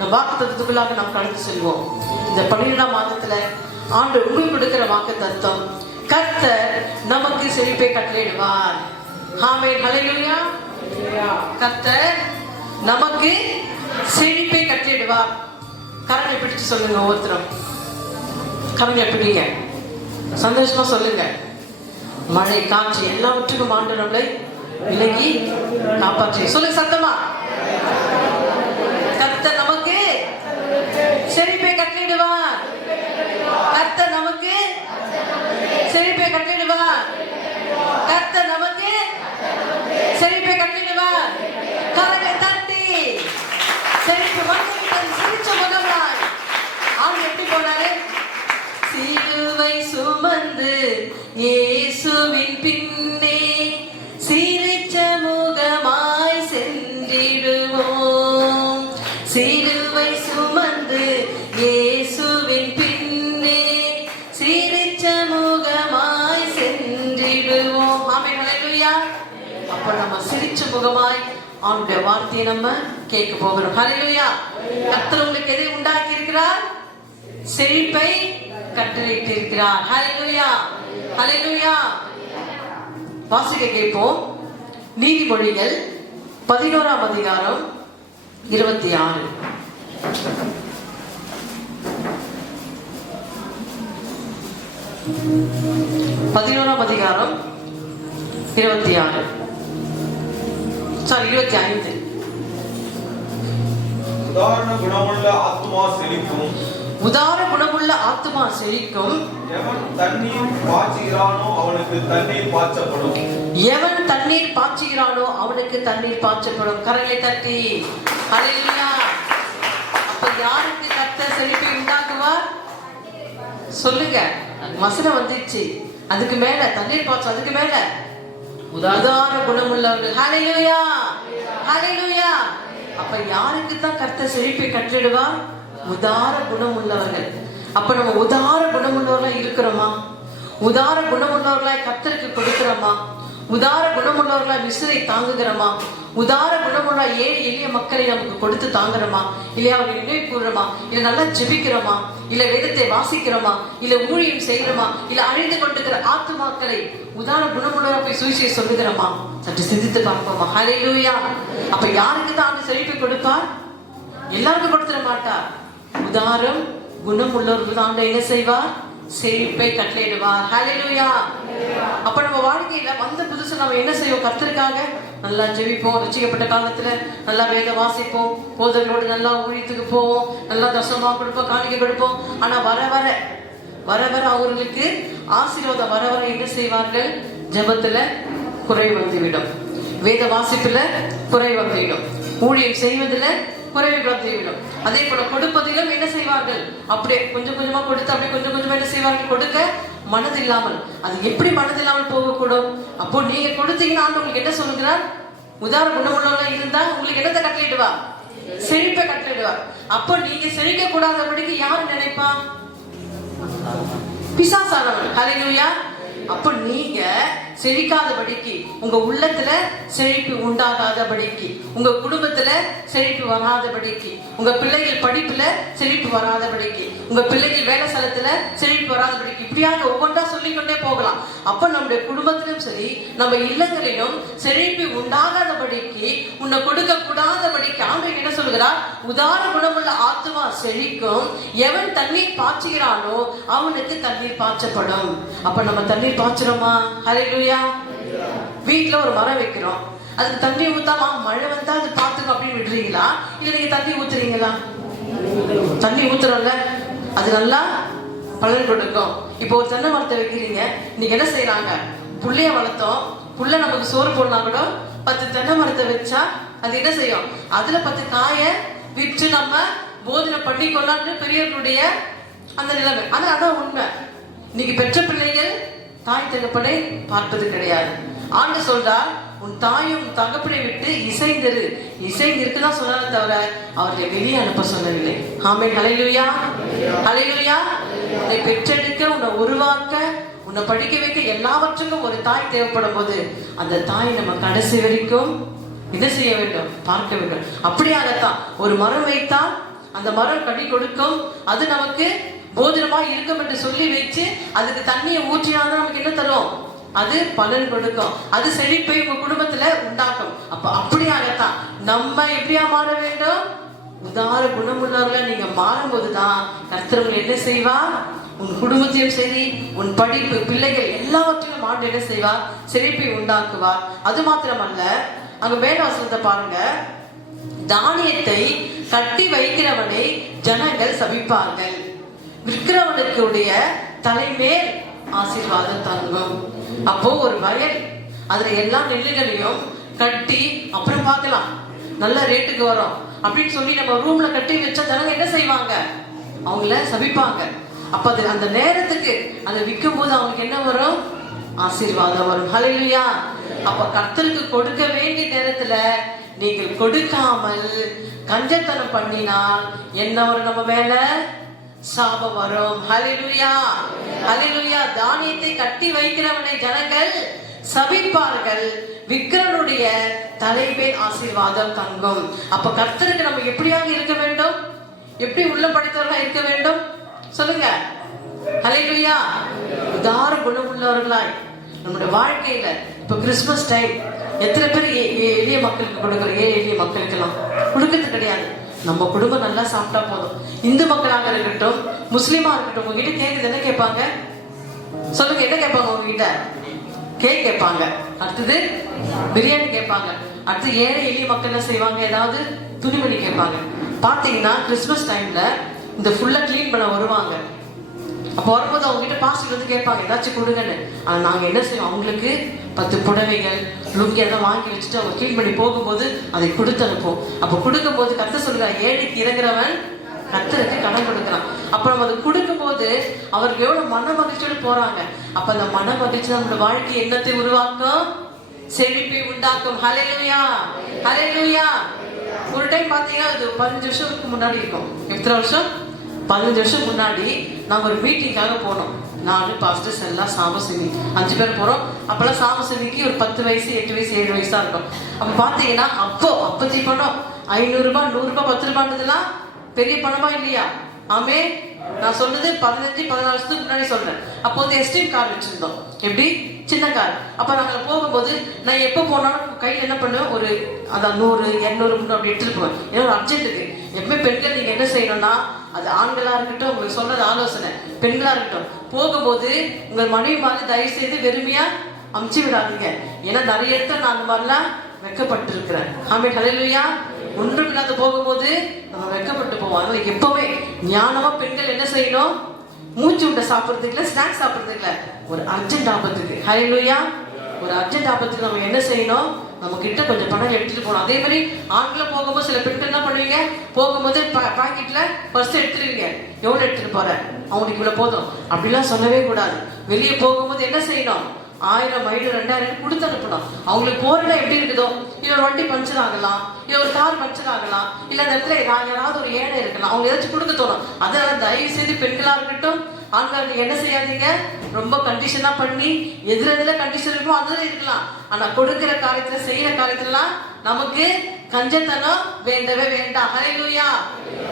நம் வாக்குத்தத்தத்துக்குள்ளாக நாம் கடந்து செல்வோம். இந்த 12ஆம் மாதத்துல ஆண்டவர் உங்களுக்கு கொடுக்கிற வாக்குத்தத்தம், கர்த்தர் நமக்கு செழிப்பை கட்டளையிடுவார். ஆமென், ஹல்லேலூயா. கர்த்தர் நமக்கு செழிப்பை கட்டளையிடுவார். கரங்களை பிடிச்சு சொல்லுங்க. ஒவ்வொருத்தரும் கரங்களை பிடிங்க, சந்தோஷமா சொல்லுங்க. மழை காற்று எல்லாவற்றுக்கும் ஆண்டவர் நம்மளை விலகி காப்பாற்றி சொல்லுங்க சத்தமா. கர்த்தர் நமக்கு செழிப்பை கட்டளையிடுவார். கர்த்தர் நமக்கு செழிப்பை கட்டளையிடுவார். கர்த்தர் நமக்கு செழிப்பை கட்டளையிடுவார். கரங்களை தட்டி செழிப்பு வந்து சிரிச்ச முகமாய் ஆண்டு எப்படி போனாரு? சிலுவை சுமந்து இயேசுவின் பின்னே சிரிச்ச முகமாய் சென்றிடுவோம். சிலுவை சுமந்து இயேசுவின் பின்னே சிரிச்ச முகமாய் சென்றிடுவோம். ஆமென், ஹல்லேலூயா. அப்ப நம்ம சிரிச்ச முகமாய் அவனுடைய வார்த்தையை நம்ம கேட்க போகிறோம். ஹல்லேலூயா. கர்த்தர் உங்களுக்கு எதை உண்டாக்கி இருக்கிறார்? செழிப்பை கட்டளையிட்டு இருக்கிறார். ஹல்லேலூயா, ஹல்லேலூயா. வாசிக்க கேட்போம். நீதிமொழிகள் 11ஆம் அதிகாரம் 26. அதிகாரம் 26 25. உதார குணமுள்ள ஆத்துமா செழிக்கும். உதார குணமுள்ள ஆத்துமா செழிக்கும். எவன் தண்ணீர் பாய்ச்சுகிறானோ அவனுக்கு தண்ணீர் பாய்ச்சப்படும். எவன் தண்ணீர் பாய்ச்சுகிறானோ அவனுக்கு தண்ணீர் பாய்ச்சப்படும். கரங்களை தட்டி ஹல்லேலூயா. அப்ப யாருக்கு கர்த்தர் செழிப்பை உண்டாக்குவார்? சொல்லுங்க. வசனம் வந்துச்சு. அதுக்கு மேல தண்ணீர் பாய்ச்ச, அதுக்கு மேல உதார குணமுள்ளவர்கள். ஹல்லேலூயா, ஹல்லேலூயா. அப்ப யாருக்கு தான் கர்த்தர் செழிப்பை கட்டளையிடுவார்? உதார குணம் உள்ளவர்கள். அப்ப நம்ம உதார குணமுள்ளவர்களா இருக்கிறோமா? உதார குணமுள்ளவர்களா கர்த்தருக்கு கொடுக்கிறோமா? உதார குணமுள்ளவர்களா விசிறை தாங்குகிறோமா? உதார குணமுள்ள ஏழை எளிய மக்களை நமக்கு கொடுத்து தாங்குறோமா? இல்லையா அவங்க நினைவு கூறுறோமா? இல்ல நல்லா ஜெபிக்கிறோமா? இல்ல வேதத்தை வாசிக்கிறோமா? இல்ல ஊழியம் செய்யறோமா? இல்ல அழிந்து கொண்டிருக்கிற ஆத்துமாக்களை உதார குணமுள்ளவரை போய் சுவிசேஷம் சொல்லுகிறோமா? சற்று சிந்தித்து பார்ப்போமா? ஹல்லேலூயா. அப்ப யாருக்கு தான் அந்த செழிப்பை கொடுப்பார்? எல்லாருக்கும் கொடுத்துட மாட்டார். உதாரம் குணம் உள்ளவர்கள் தான் என்ன செய்வார்? செழிப்பை கட்டளையிடுவார். ஹல்லேலூயா. அப்ப நம்ம வாழ்க்கையில வந்த புதுசு நம்ம என்ன செய்வோம்? கர்த்தருக்காக நல்லா ஜெபிப்போம். ரட்சிக்கப்பட்ட காலத்துல நல்லா வேத வாசிப்போம், போதர்களோடு நல்லா ஊழியத்துக்கு போவோம், நல்லா தசமா கொடுப்போம், காணிக்கை கொடுப்போம். ஆனா வர வர வர வர அவர்களுக்கு ஆசீர்வாதம் வர வர என்ன செய்வார்கள்? ஜெபத்துல குறை வந்துவிடும், வேத வாசிப்புல குறை வந்துவிடும், ஊழியம் செய்வதில் குறைவு வந்துவிடும். அதே போல கொடுப்பதிலும் என்ன செய்வார்கள்? அப்படியே கொஞ்சம் கொஞ்சமா கொடுத்து அப்படியே கொஞ்சம் கொஞ்சமா என்ன செய்வார்கள்? கொடுக்க மனது இல்லாமல். அது எப்படி மனது இல்லாமல் போகக்கூடும்? அப்போ நீங்க கொடுத்தீங்கன்னா உங்களுக்கு என்ன சொல்லுகிறார்? உதார குணமுள்ளவங்க இருந்தா உங்களுக்கு என்னத்தை கட்டளையிடுவா? செழிப்பை கட்டளையிடுவார். அப்போ நீங்க செழிக்க கூடாதபடிக்கு யாரு நினைப்பா? பிசாசானவன். ஹல்லேலூயா. அப்ப நீங்க செழிக்காதபடிக்கு, உங்க உள்ளத்துல செழிப்பு உண்டாகாதபடிக்கு, உங்க குடும்பத்துல செழிப்பு வராதபடிக்கு, உங்க பிள்ளைகள் படிப்புல செழிப்பு வராதபடிக்கு, உங்க பிள்ளைகள் வேலை ஸ்தலத்துல செழிப்பு வராதபடிக்கு, இப்படியாக ஒவ்வொன்றா சொல்லிக்கொண்டே போகலாம். அப்ப நம்முடைய குடும்பத்திலும் சரி நம்ம இல்லங்களிலும் செழிப்பு உண்டாகாதபடிக்கு, உன்னை கொடுக்க கூடாதபடிக்கு ஆண்டவர் என்ன சொல்கிறார்? உதார குணமுள்ள ஆத்துமா செழிக்கும். எவன் தண்ணீர் பாய்ச்சுகிறானோ அவனுக்கு தண்ணீர் பாய்ச்சப்படும். அப்ப நம்ம தண்ணீர் பாய்ச்சுறோமா? ஹல்லேலூயா. வீட்டுல ஒரு மரம் வைக்கிறோம், அதுக்கு தண்ணி ஊத்தாமா மழை வந்தா அது பாத்துக்கும் அப்படின்னு விடுறீங்களா? இல்ல நீங்க தண்ணி ஊத்துறீங்களா? தண்ணி ஊத்துறோம்ல, அது நல்லா பலன் கொடுக்கும். இப்போ ஒரு தென்னை மரத்தை வைக்கிறீங்க, நீங்க என்ன செய்யறாங்க? புள்ளைய வளர்த்தோம், புள்ள நமக்கு சோறு போடனா கூட 10 தென்னை மரத்தை வச்சா அது என்ன செய்யும்? அதுல 10 காய விற்று நம்ம போதனை பண்ணி கொள்ளான்னு பெரியவர்களுடைய அந்த நிலைமை. ஆனா அதான் உண்மை. இன்னைக்கு பெற்ற பிள்ளைகள் தாய் தகப்பனை பார்ப்பது கிடையாது. ஆண்டு சொல்றார், உன் தாயும் தகப்பனை விட்டு இசைந்திரு. இசைந்திருக்குதான் சொன்னாலே தவிர அவர்களை வெளியே அனுப்ப சொல்லவில்லை. ஆமென், ஹல்லேலூயா, ஹல்லேலூயா. உன்னை பெற்றெடுக்க, உன்னை உருவாக்க, உன்னை படிக்க வைக்க எல்லாவற்றுக்கும் ஒரு தாய் தேவைப்படும் போது அந்த தாய் நம்ம கடைசி வரைக்கும் என்ன செய்ய வேண்டும்? பார்க்க வேண்டும். அப்படியாகத்தான் ஒரு மரம் வைத்தால் அந்த மரம் கனி கொடுக்கும், அது நமக்கு போஜனமா இருக்கும் என்று சொல்லி வச்சு அதுக்கு தண்ணியை ஊற்றினாதான் நமக்கு என்ன தரும்? அது பலன் கொடுக்கும், அது செழிப்பை உங்க குடும்பத்துல உண்டாக்கும். அப்ப அப்படியாகத்தான் நம்ம எப்படியா மாற வேண்டும்? உதார குணமுள்ளவர்களை நீங்க மாறும்போதுதான் கர்த்தர் என்ன செய்வார்? உன் குடும்பத்தையும் சரி, உன் படிப்பு, பிள்ளைகள் எல்லாவற்றையும் ஆண்டு என்ன செய்வார்? செழிப்பை உண்டாக்குவார். அது மாத்திரமல்ல, அங்க வேதவசனத்தை பாருங்க, தானியத்தை கட்டி வைக்கிறவனை ஜனங்கள் சபிப்பார்கள், விற்கிறவனுக்குடைய தலைமேல் ஆசீர்வாதம் தங்கும். அப்போ ஒரு வயல், அதுல எல்லா நெல்லுகளையும் கட்டி அப்புறம் பார்க்கலாம், நல்ல ரேட்டுக்கு வரும் அப்படின்னு சொல்லி நம்ம ரூம்ல கட்டி வச்சா ஜனங்க என்ன செய்வாங்க? அவங்கள சபிப்பாங்க. அப்ப அது அந்த நேரத்துக்கு அதை விற்கும் போது அவங்களுக்கு என்ன வரும்? ஆசீர்வாதம் வரும். ஹல்லேலூயா. அப்ப கர்த்தருக்கு கொடுக்க வேண்டிய நேரத்துல நீங்கள் கொடுக்காமல் கஞ்சத்தனம் பண்ணினால் என்ன வரும்? நம்ம மேல சாபம் வரும். ஹல்லேலூயா, ஹல்லேலூயா. தானியத்தை கட்டி வைக்கிறவனை ஜனங்கள் சபிப்பார்கள், விக்கிரனுடைய தலைமேல் ஆசீர்வாதம் தங்கும். அப்ப கர்த்தருக்கு நம்ம எப்படியாக இருக்க வேண்டும்? எப்படி உள்ள படைத்தவர்களா இருக்க வேண்டும்? சொல்லுங்க. ஹல்லேலூயா. உதார குணமுள்ளவர்களாய் நம்முடைய வாழ்க்கையில இப்ப கிறிஸ்துமஸ் டைம் எத்தனை பேர் எளிய மக்களுக்கு கொடுக்குறோம்? எளிய மக்களுக்கெல்லாம் கொடுக்கறது கிடையாது. நம்ம குடும்பம் நல்லா சாப்பிட்டா போதும். இந்து மக்களாக இருக்கட்டும், முஸ்லீமா இருக்கட்டும், உங்ககிட்ட கேட்குறது என்ன கேட்பாங்க? சொல்லுங்க, என்ன கேட்பாங்க உங்ககிட்ட? கேக் கேட்பாங்க, அடுத்தது பிரியாணி கேட்பாங்க, அடுத்து ஏழை எளிய மக்கள் என்ன செய்வாங்க? ஏதாவது துணிமணி கேட்பாங்க. பார்த்தீங்கன்னா கிறிஸ்துமஸ் டைம்ல இந்த ஃபுல்லா கிளீன் பண்ண வருவாங்க. அப்போ வரும்போது அவங்க கிட்ட பாஸ்டர் வந்து கேட்பாங்க ஏதாச்சும் கொடுங்கன்னு. ஆனால் நாங்கள் என்ன செய்வோம்? அவங்களுக்கு 10 புடவைகள், லுங்கி எல்லாம் வாங்கி வச்சுட்டு அவங்க கிளீன் பண்ணி போகும்போது அதை கொடுத்து அனுப்போம். அப்போ கொடுக்கும்போது கர்த்தர் சொல்கிறார், ஏழைக்கு இறங்குறவன் கர்த்தருக்கு கடன் கொடுக்குறான். அப்போ நம்ம அதை கொடுக்கும்போது அவருக்கு எவ்வளோ மன மகிழ்ச்சியோடு போறாங்க. அப்போ அந்த மன மகிழ்ச்சி நம்மளோட வாழ்க்கை எண்ணத்தை உருவாக்கும், செழிப்பை உண்டாக்கும். ஹல்லேலூயா, ஹல்லேலூயா. ஒரு டைம் பார்த்தீங்கன்னா அது 15 வருஷத்துக்கு முன்னாடி இருக்கும். எத்தனை வருஷம்? 15 வருஷம் முன்னாடி நாங்கள் ஒரு மீட்டிங்காக போனோம். நாலு பாஸ்டர்ஸ் எல்லாம் சாமசினி 5 பேர் போகிறோம். அப்போல்லாம் சாமசினிக்கு ஒரு 10 வயசு, 8 வயசு, 7 வயசு தான் இருக்கும். அப்போ பார்த்தீங்கன்னா அப்போதைக்கு பணம் 500 ரூபாய், 100 ரூபாய், 10 ரூபான்றதுலாம் பெரிய பணமா இல்லையா? ஆமே. நான் சொன்னது 15-14 வருஷத்துக்கு முன்னாடி சொல்றேன். அப்போ வந்து எஸ்டீம் கார் வச்சிருந்தோம். எப்படி? சின்ன கார். அப்போ நாங்கள் போகும்போது நான் எப்போ போனாலும் கையில் என்ன பண்ணுவேன்? ஒரு அதான் 100, 200 அப்படி எடுத்துட்டு போவேன். ஏன்னா ஒரு அர்ஜென்ட்டுக்கு. எப்பவுமே பெண்கள் நீங்க என்ன செய்யணும்னா, அது ஆண்களா இருக்கட்டும், உங்களுக்கு சொல்றது ஆலோசனை, பெண்களா இருக்கட்டும், போகும்போது உங்கள் மனைவி மாதிரி தயவு செய்து வெறுமையா அமுச்சு விடாதீங்க. ஏன்னா நிறைய இடத்துல நான் அந்த மாதிரிலாம் வெக்கப்பட்டு இருக்கிறேன். ஆமே. ஹல்லேலூயா. ஒன்றும் இல்லாத போகும்போது நம்ம வெக்கப்பட்டு போவோம். அதனால எப்பவுமே ஞானமா பெண்கள் என்ன செய்யணும்? மூச்சு விட்ட சாப்பிட்றதுக்கு இல்லை, ஸ்நாக்ஸ் சாப்பிட்றதுக்கு இல்லை, ஒரு அர்ஜென்ட் ஆபத்துக்கு. ஹல்லேலூயா. ஒரு அர்ஜென்ட் ஆபத்துக்கு நம்ம என்ன செய்யணும்? நம்ம கிட்ட கொஞ்சம் பணம் எடுத்துட்டு போகணும். அதே மாதிரி ஆண்களை போகும்போது சில பெண்கள் என்ன பண்ணுவீங்க? போகும்போது பாக்கெட்ல பர்ஸ் எடுத்துருவீங்க. எவ்வளவு எடுத்துட்டு போற? அவங்களுக்கு இவ்வளவு போதும் அப்படிலாம் சொல்லவே கூடாது. வெளியே போகும்போது என்ன செய்யணும்? 1000, 2000 கொடுத்து அனுப்பணும். அவங்களுக்கு போறதுல எப்படி இருக்குதோ, இல்ல ஒரு வண்டி பஞ்சர் ஆகலாம், இல்ல ஒரு கார் பஞ்சர் ஆகலாம், இல்ல அந்த இடத்துல யாராவது ஒரு ஏழை இருக்கலாம், அவங்க ஏதாச்சும் கொடுக்க தோணும். அதனால தயவு செய்து பெண்களா இருக்கட்டும், ஆண்கள் நீங்க என்ன செய்யாதீங்க? ரொம்ப கண்டிஷனா பண்ணி எதுல கண்டிஷன் இருக்கோ அதுல இருக்கலாம். ஆனா கொடுக்கிற காரியத்துல, செய்யற காரியத்துலாம் நமக்கு கஞ்சத்தனம் வேண்டவே வேண்டாம். ஹல்லேலூயா.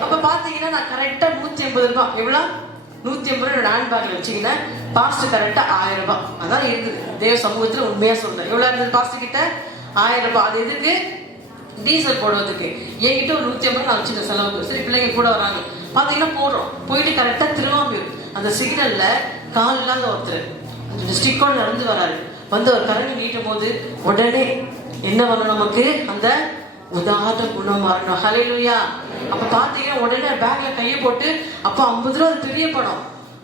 அப்ப பாத்தீங்கன்னா நான் கரெக்டா 180 ரூபாய், எவ்வளவு? 150 ரூபாய் ஹேண்ட் பேக்ல வச்சுக்கின. பாஸ்டர் கரெக்டா 1000 ரூபாய். அதான் இருக்குது தேவ சமூகத்துல. உண்மையா சொல்றேன். எவ்வளவு இருந்தது பாஸ்டர் கிட்ட? 1000 ரூபாய். அது எதுக்கு? டீசல் போடுறதுக்கு. என்கிட்ட ஒரு 150 நான் வச்சுக்க செலவுக்கு. சரி, பிள்ளைங்க கூட வராங்க. பாத்தீங்கன்னா போடுறோம். போயிட்டு கரெக்டா திருவாம்பூர் அந்த சிக்னல்ல கால் இல்லாத ஒருத்தர் ஸ்டிக்கோட நடந்து வராரு. வந்து ஒரு கரண்டி நீட்டும் போது உடனே என்ன வரும்? நமக்கு அந்த உதாரண குணம் வரணும். ஹல்லேலூயா. அப்ப பாத்தீங்கன்னா உடனே பேக்ல கையை போட்டு, அப்ப 50 ரூபாய் அது பெரிய பணம்.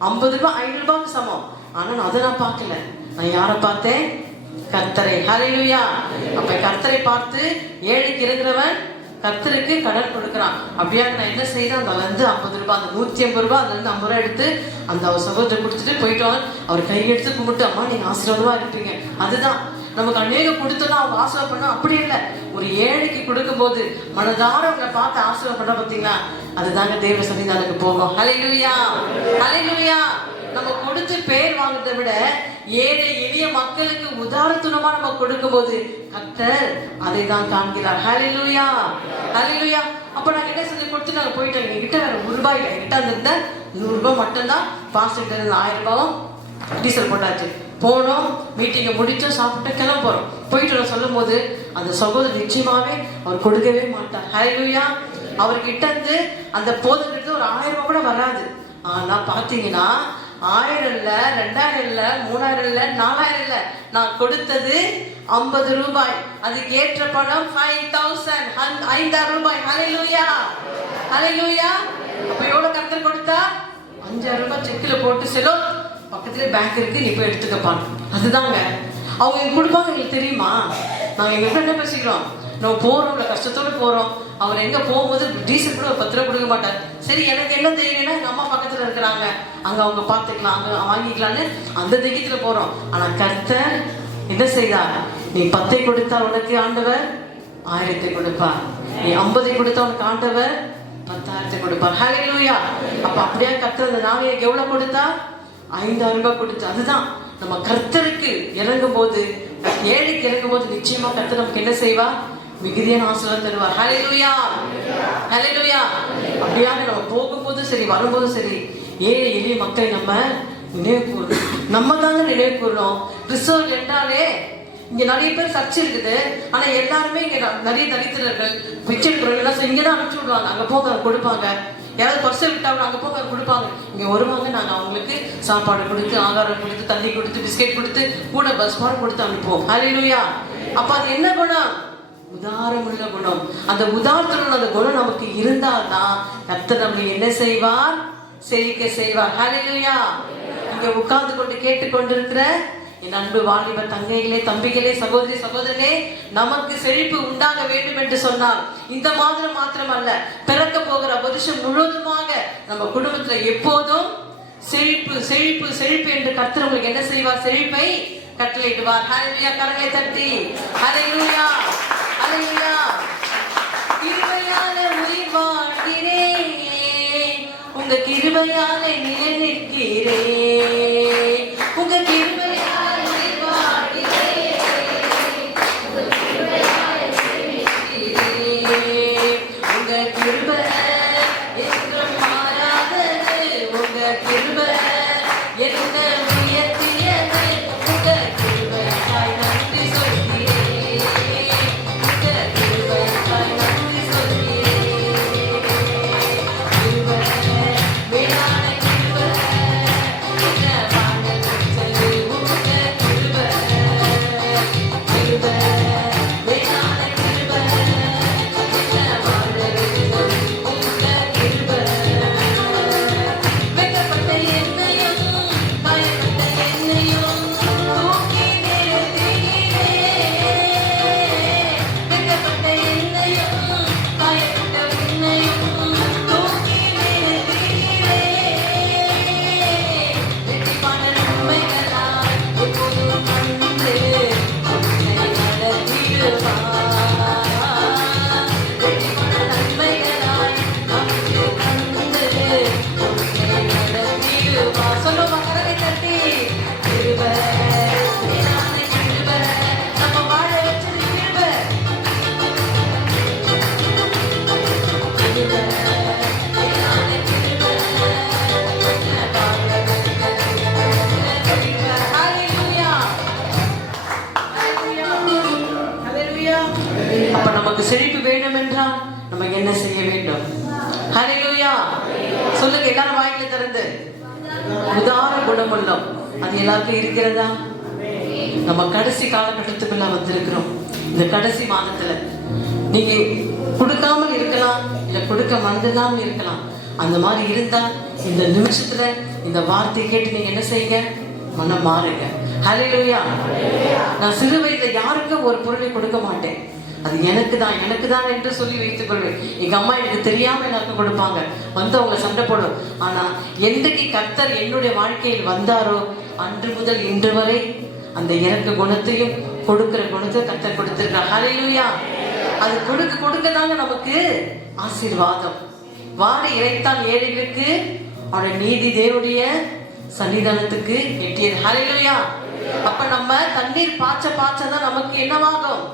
50 ரூபாய் 500 ரூபாய்க்கு சமம். ஆனா அதை நான் பார்க்கல. நான் யாரை பார்த்தேன்? கர்த்தரை. ஹல்லேலூயா. அப்ப கர்த்தரை பார்த்து ஏழைக்கு இருக்கிறவன் கர்த்தருக்கு கடன் கொடுக்குறான். அப்படியா நான் என்ன செய்யறேன்? அதுல இருந்து 50 ரூபாய், அந்த 180 ரூபாய், அதுல இருந்து 50 ரூபாய் எடுத்து அந்த அவர் சகோதரர் கொடுத்துட்டு போயிட்டோம். அவர் கையெடுத்து கும்பிட்டு, அம்மா நீங்க ஆசீர்வாதமா இருப்பீங்க. அதுதான் நமக்கு அநேகம் கொடுத்தோம்னா அவங்க ஆசீர்வாதம் பண்ணா. அப்படி இல்லை, ஒரு ஏழைக்கு கொடுக்கும் போது மனதார அவங்களை பார்த்து ஆசீர்வாதம் பண்ண பார்த்தீங்களா, அதுதாங்க தேவ சன்னிதானத்துக்கு போகும். ஹல்லேலூயா, ஹல்லேலூயா. நம்ம கொடுத்து பேர் வாங்குறதை விட ஏழை எளிய மக்களுக்கு உதாரணத்துவமா நம்ம கொடுக்கும் போது கர்த்தர் அதை தான் காண்கிறார். ஹல்லேலூயா, ஹல்லேலூயா. அப்போ நாங்கள் என்ன செஞ்சு கொடுத்து நாங்கள் போயிட்டோம். எங்ககிட்ட வேற ₹1 இல்லை. என்கிட்ட இருந்த ₹100 மட்டும்தான். பாஸ்ட்டு 1000 ரூபாவும் டீசல் போட்டாச்சு. போனோம், மீட்டிங்கை முடிச்சோம், சாப்பிட்டு கிளம்ப போகிறோம். போயிட்டு நான் சொல்லும் போது அந்த சகோதரர் நிச்சயமாவே அவர் கொடுக்கவே மாட்டார். ஹல்லேலூயா. அவர்கிட்ட இருந்து அந்த போதுங்கிறது ஒரு 1000 ரூபாய் கூட வராது. ஆனால் பார்த்தீங்கன்னா 1000 இல்லை, 2000 இல்லை, 3000 இல்லை, 4000 இல்லை, நான் கொடுத்தது ₹50. அதுக்கு ஏற்ற பணம் 5000, ₹5000. ஹல்லேலூயா, ஹல்லேலூயா. அப்ப எவ்வளவு கர்த்தர் கொடுத்தா? ₹5000 செக்கில் போட்டு செலோ பக்கத்துல பேங்க் இருக்கு, நீ போய் எடுத்துக்கப்பான். அதுதாங்க அவங்க எங்களுக்கு கொடுப்பாங்க. எங்களுக்கு தெரியுமா? நாங்கள் எங்க என்ன பேசிக்கிறோம், நம்ம போறோம், கஷ்டத்தோடு போறோம். அவர் எங்க போகும்போது டீசல் கூட ஒரு ₹10 கொடுக்க மாட்டார். சரி, எனக்கு என்ன தைரியம்னா எங்க அம்மா பக்கத்துல இருக்கிறாங்க, அங்க அவங்க பார்த்துக்கலாம், அங்க வாங்கிக்கலான்னு அந்த தைரியத்துல போறோம். ஆனா கர்த்தர் என்ன செய்தார்? நீ 10 கொடுத்தா உனக்கு ஆண்டவர் 1000 கொடுப்பார். நீ 50 கொடுத்தா உனக்கு ஆண்டவர் 10,000 கொடுப்பார். ஹல்லேலூயா. அப்ப அப்படியே கர்த்தர் அந்த நாளைக்கு எவ்வளவு கொடுத்தா? ₹5000 கொடுத்து. அதுதான் நம்ம கர்த்தருக்கு இறங்கும் போது, ஏழைக்கு இறங்கும் போது நிச்சயமா கர்த்தர் நமக்கு என்ன செய்வா? மிகுதியான ஆசீர்வாதம் தருவார். ஹல்லேலூயா, ஹல்லேலூயா. அப்படியாக நம்ம போகும்போதும் சரி, வரும்போதும் சரி, ஏழை எளிய மக்களை நம்ம நினைவு கூறணும். நம்ம தாங்க நினைவு கூறணும். கிறிஸ்தவர்கள் என்றாலே இங்க நிறைய பேர் சர்ச்சை இருக்குது. ஆனா எல்லாருமே இங்க நிறைய தரித்திரர்கள் பிச்சை எடுக்கிறவங்க இங்கதான் அனுப்பிச்சு விடுவாங்க. அங்க போக கொடுப்பாங்க. யாராவது பர்சல் விட்டாங்க, அங்கே போக கொடுப்பாங்க. இங்கே வருவாங்க, நாங்கள் அவங்களுக்கு சாப்பாடு கொடுத்து, ஆகாரம் கொடுத்து, தண்ணி கொடுத்து, பிஸ்கெட் கொடுத்து, கூட பஸ் பாரம் கொடுத்து அனுப்புவோம். ஹல்லேலூயா. அப்போ அது என்ன குணம்? உதாரமுள்ள குணம். அந்த உதாரத்துள்ள அந்த குணம் நமக்கு இருந்தால்தான் கர்த்தர் நம்மளை என்ன செய்வார்? செழிக்க செய்வார். ஹல்லேலூயா. இங்கே உட்கார்ந்து கொண்டு கேட்டுக்கொண்டிருக்கிற என் அன்பு வாலிப தங்கைகளே, தம்பிகளே, சகோதரி, சகோதரனே, நமக்கு செழிப்பு உண்டாக வேண்டும் என்று சொன்னால் இந்த மாத்திரம் அல்ல, பிறக்க போகிற வருஷம் முழுவதுமாக நம்ம குடும்பத்துல எப்போதும் செழிப்பு செழிப்பு செழிப்பு என்று கர்த்தர் உங்களுக்கு என்ன செய்வார்? செழிப்பை கட்டளையிடுவார். ஹல்லேலூயா. கரங்களை தட்டி ஹல்லேலூயா, ஹல்லேலூயா. கிருபையால உயிர் வாழ்கிறேன், உங்க கிருபையால நிலை நிற்கிறேன், உங்க கிருபை செழிப்பு வேண்டும் என்றால் நம்ம என்ன செய்ய வேண்டும்? ஹல்லேலூயா. சொல்லுங்க எல்லாரும் வாய்க்கு திறந்து. உதார குணமுள்ளோம். அது எல்லாருக்கும் இருக்கிறதா? நம்ம கடைசி காலகட்டத்துக்குள்ள வந்திருக்கிறோம். இந்த கடைசி மாதத்துல நீங்க கொடுக்காமல் இருக்கலாம், இல்ல கொடுக்க மறந்துதான் இருக்கலாம். அந்த மாதிரி இருந்தா இந்த நிமிஷத்துல இந்த வார்த்தையை கேட்டு நீங்க என்ன செய்யுங்க? மனம் மாறுங்க. ஹல்லேலூயா. நான் சிறு வயதுல யாருக்கும் ஒரு பொருளை கொடுக்க மாட்டேன். அது எனக்கு தான் என்று சொல்லி வைத்துக் கொள்வேன். எங்க அம்மா எனக்கு தெரியாம எல்லாருக்கும் கொடுப்பாங்க, வந்து அவங்க சண்டை போடும். ஆனா என்றைக்கு கர்த்தர் என்னுடைய வாழ்க்கையில் வந்தாரோ அன்று முதல் இன்று வரை அந்த இறக்க குணத்தையும் கொடுக்கிற குணத்தை கர்த்தர் கொடுத்திருக்கிறார். ஹல்லேலூயா. அது கொடுக்க தாங்க நமக்கு ஆசீர்வாதம். வாரி இறைத்தான் ஏழைகளுக்கு அவருடைய நீதி தேவனுடைய சன்னிதானத்துக்கு எட்டியது. ஹல்லேலூயா. அப்ப நம்ம தண்ணீர் பாய்ச்சதான் நமக்கு என்னவாகும்?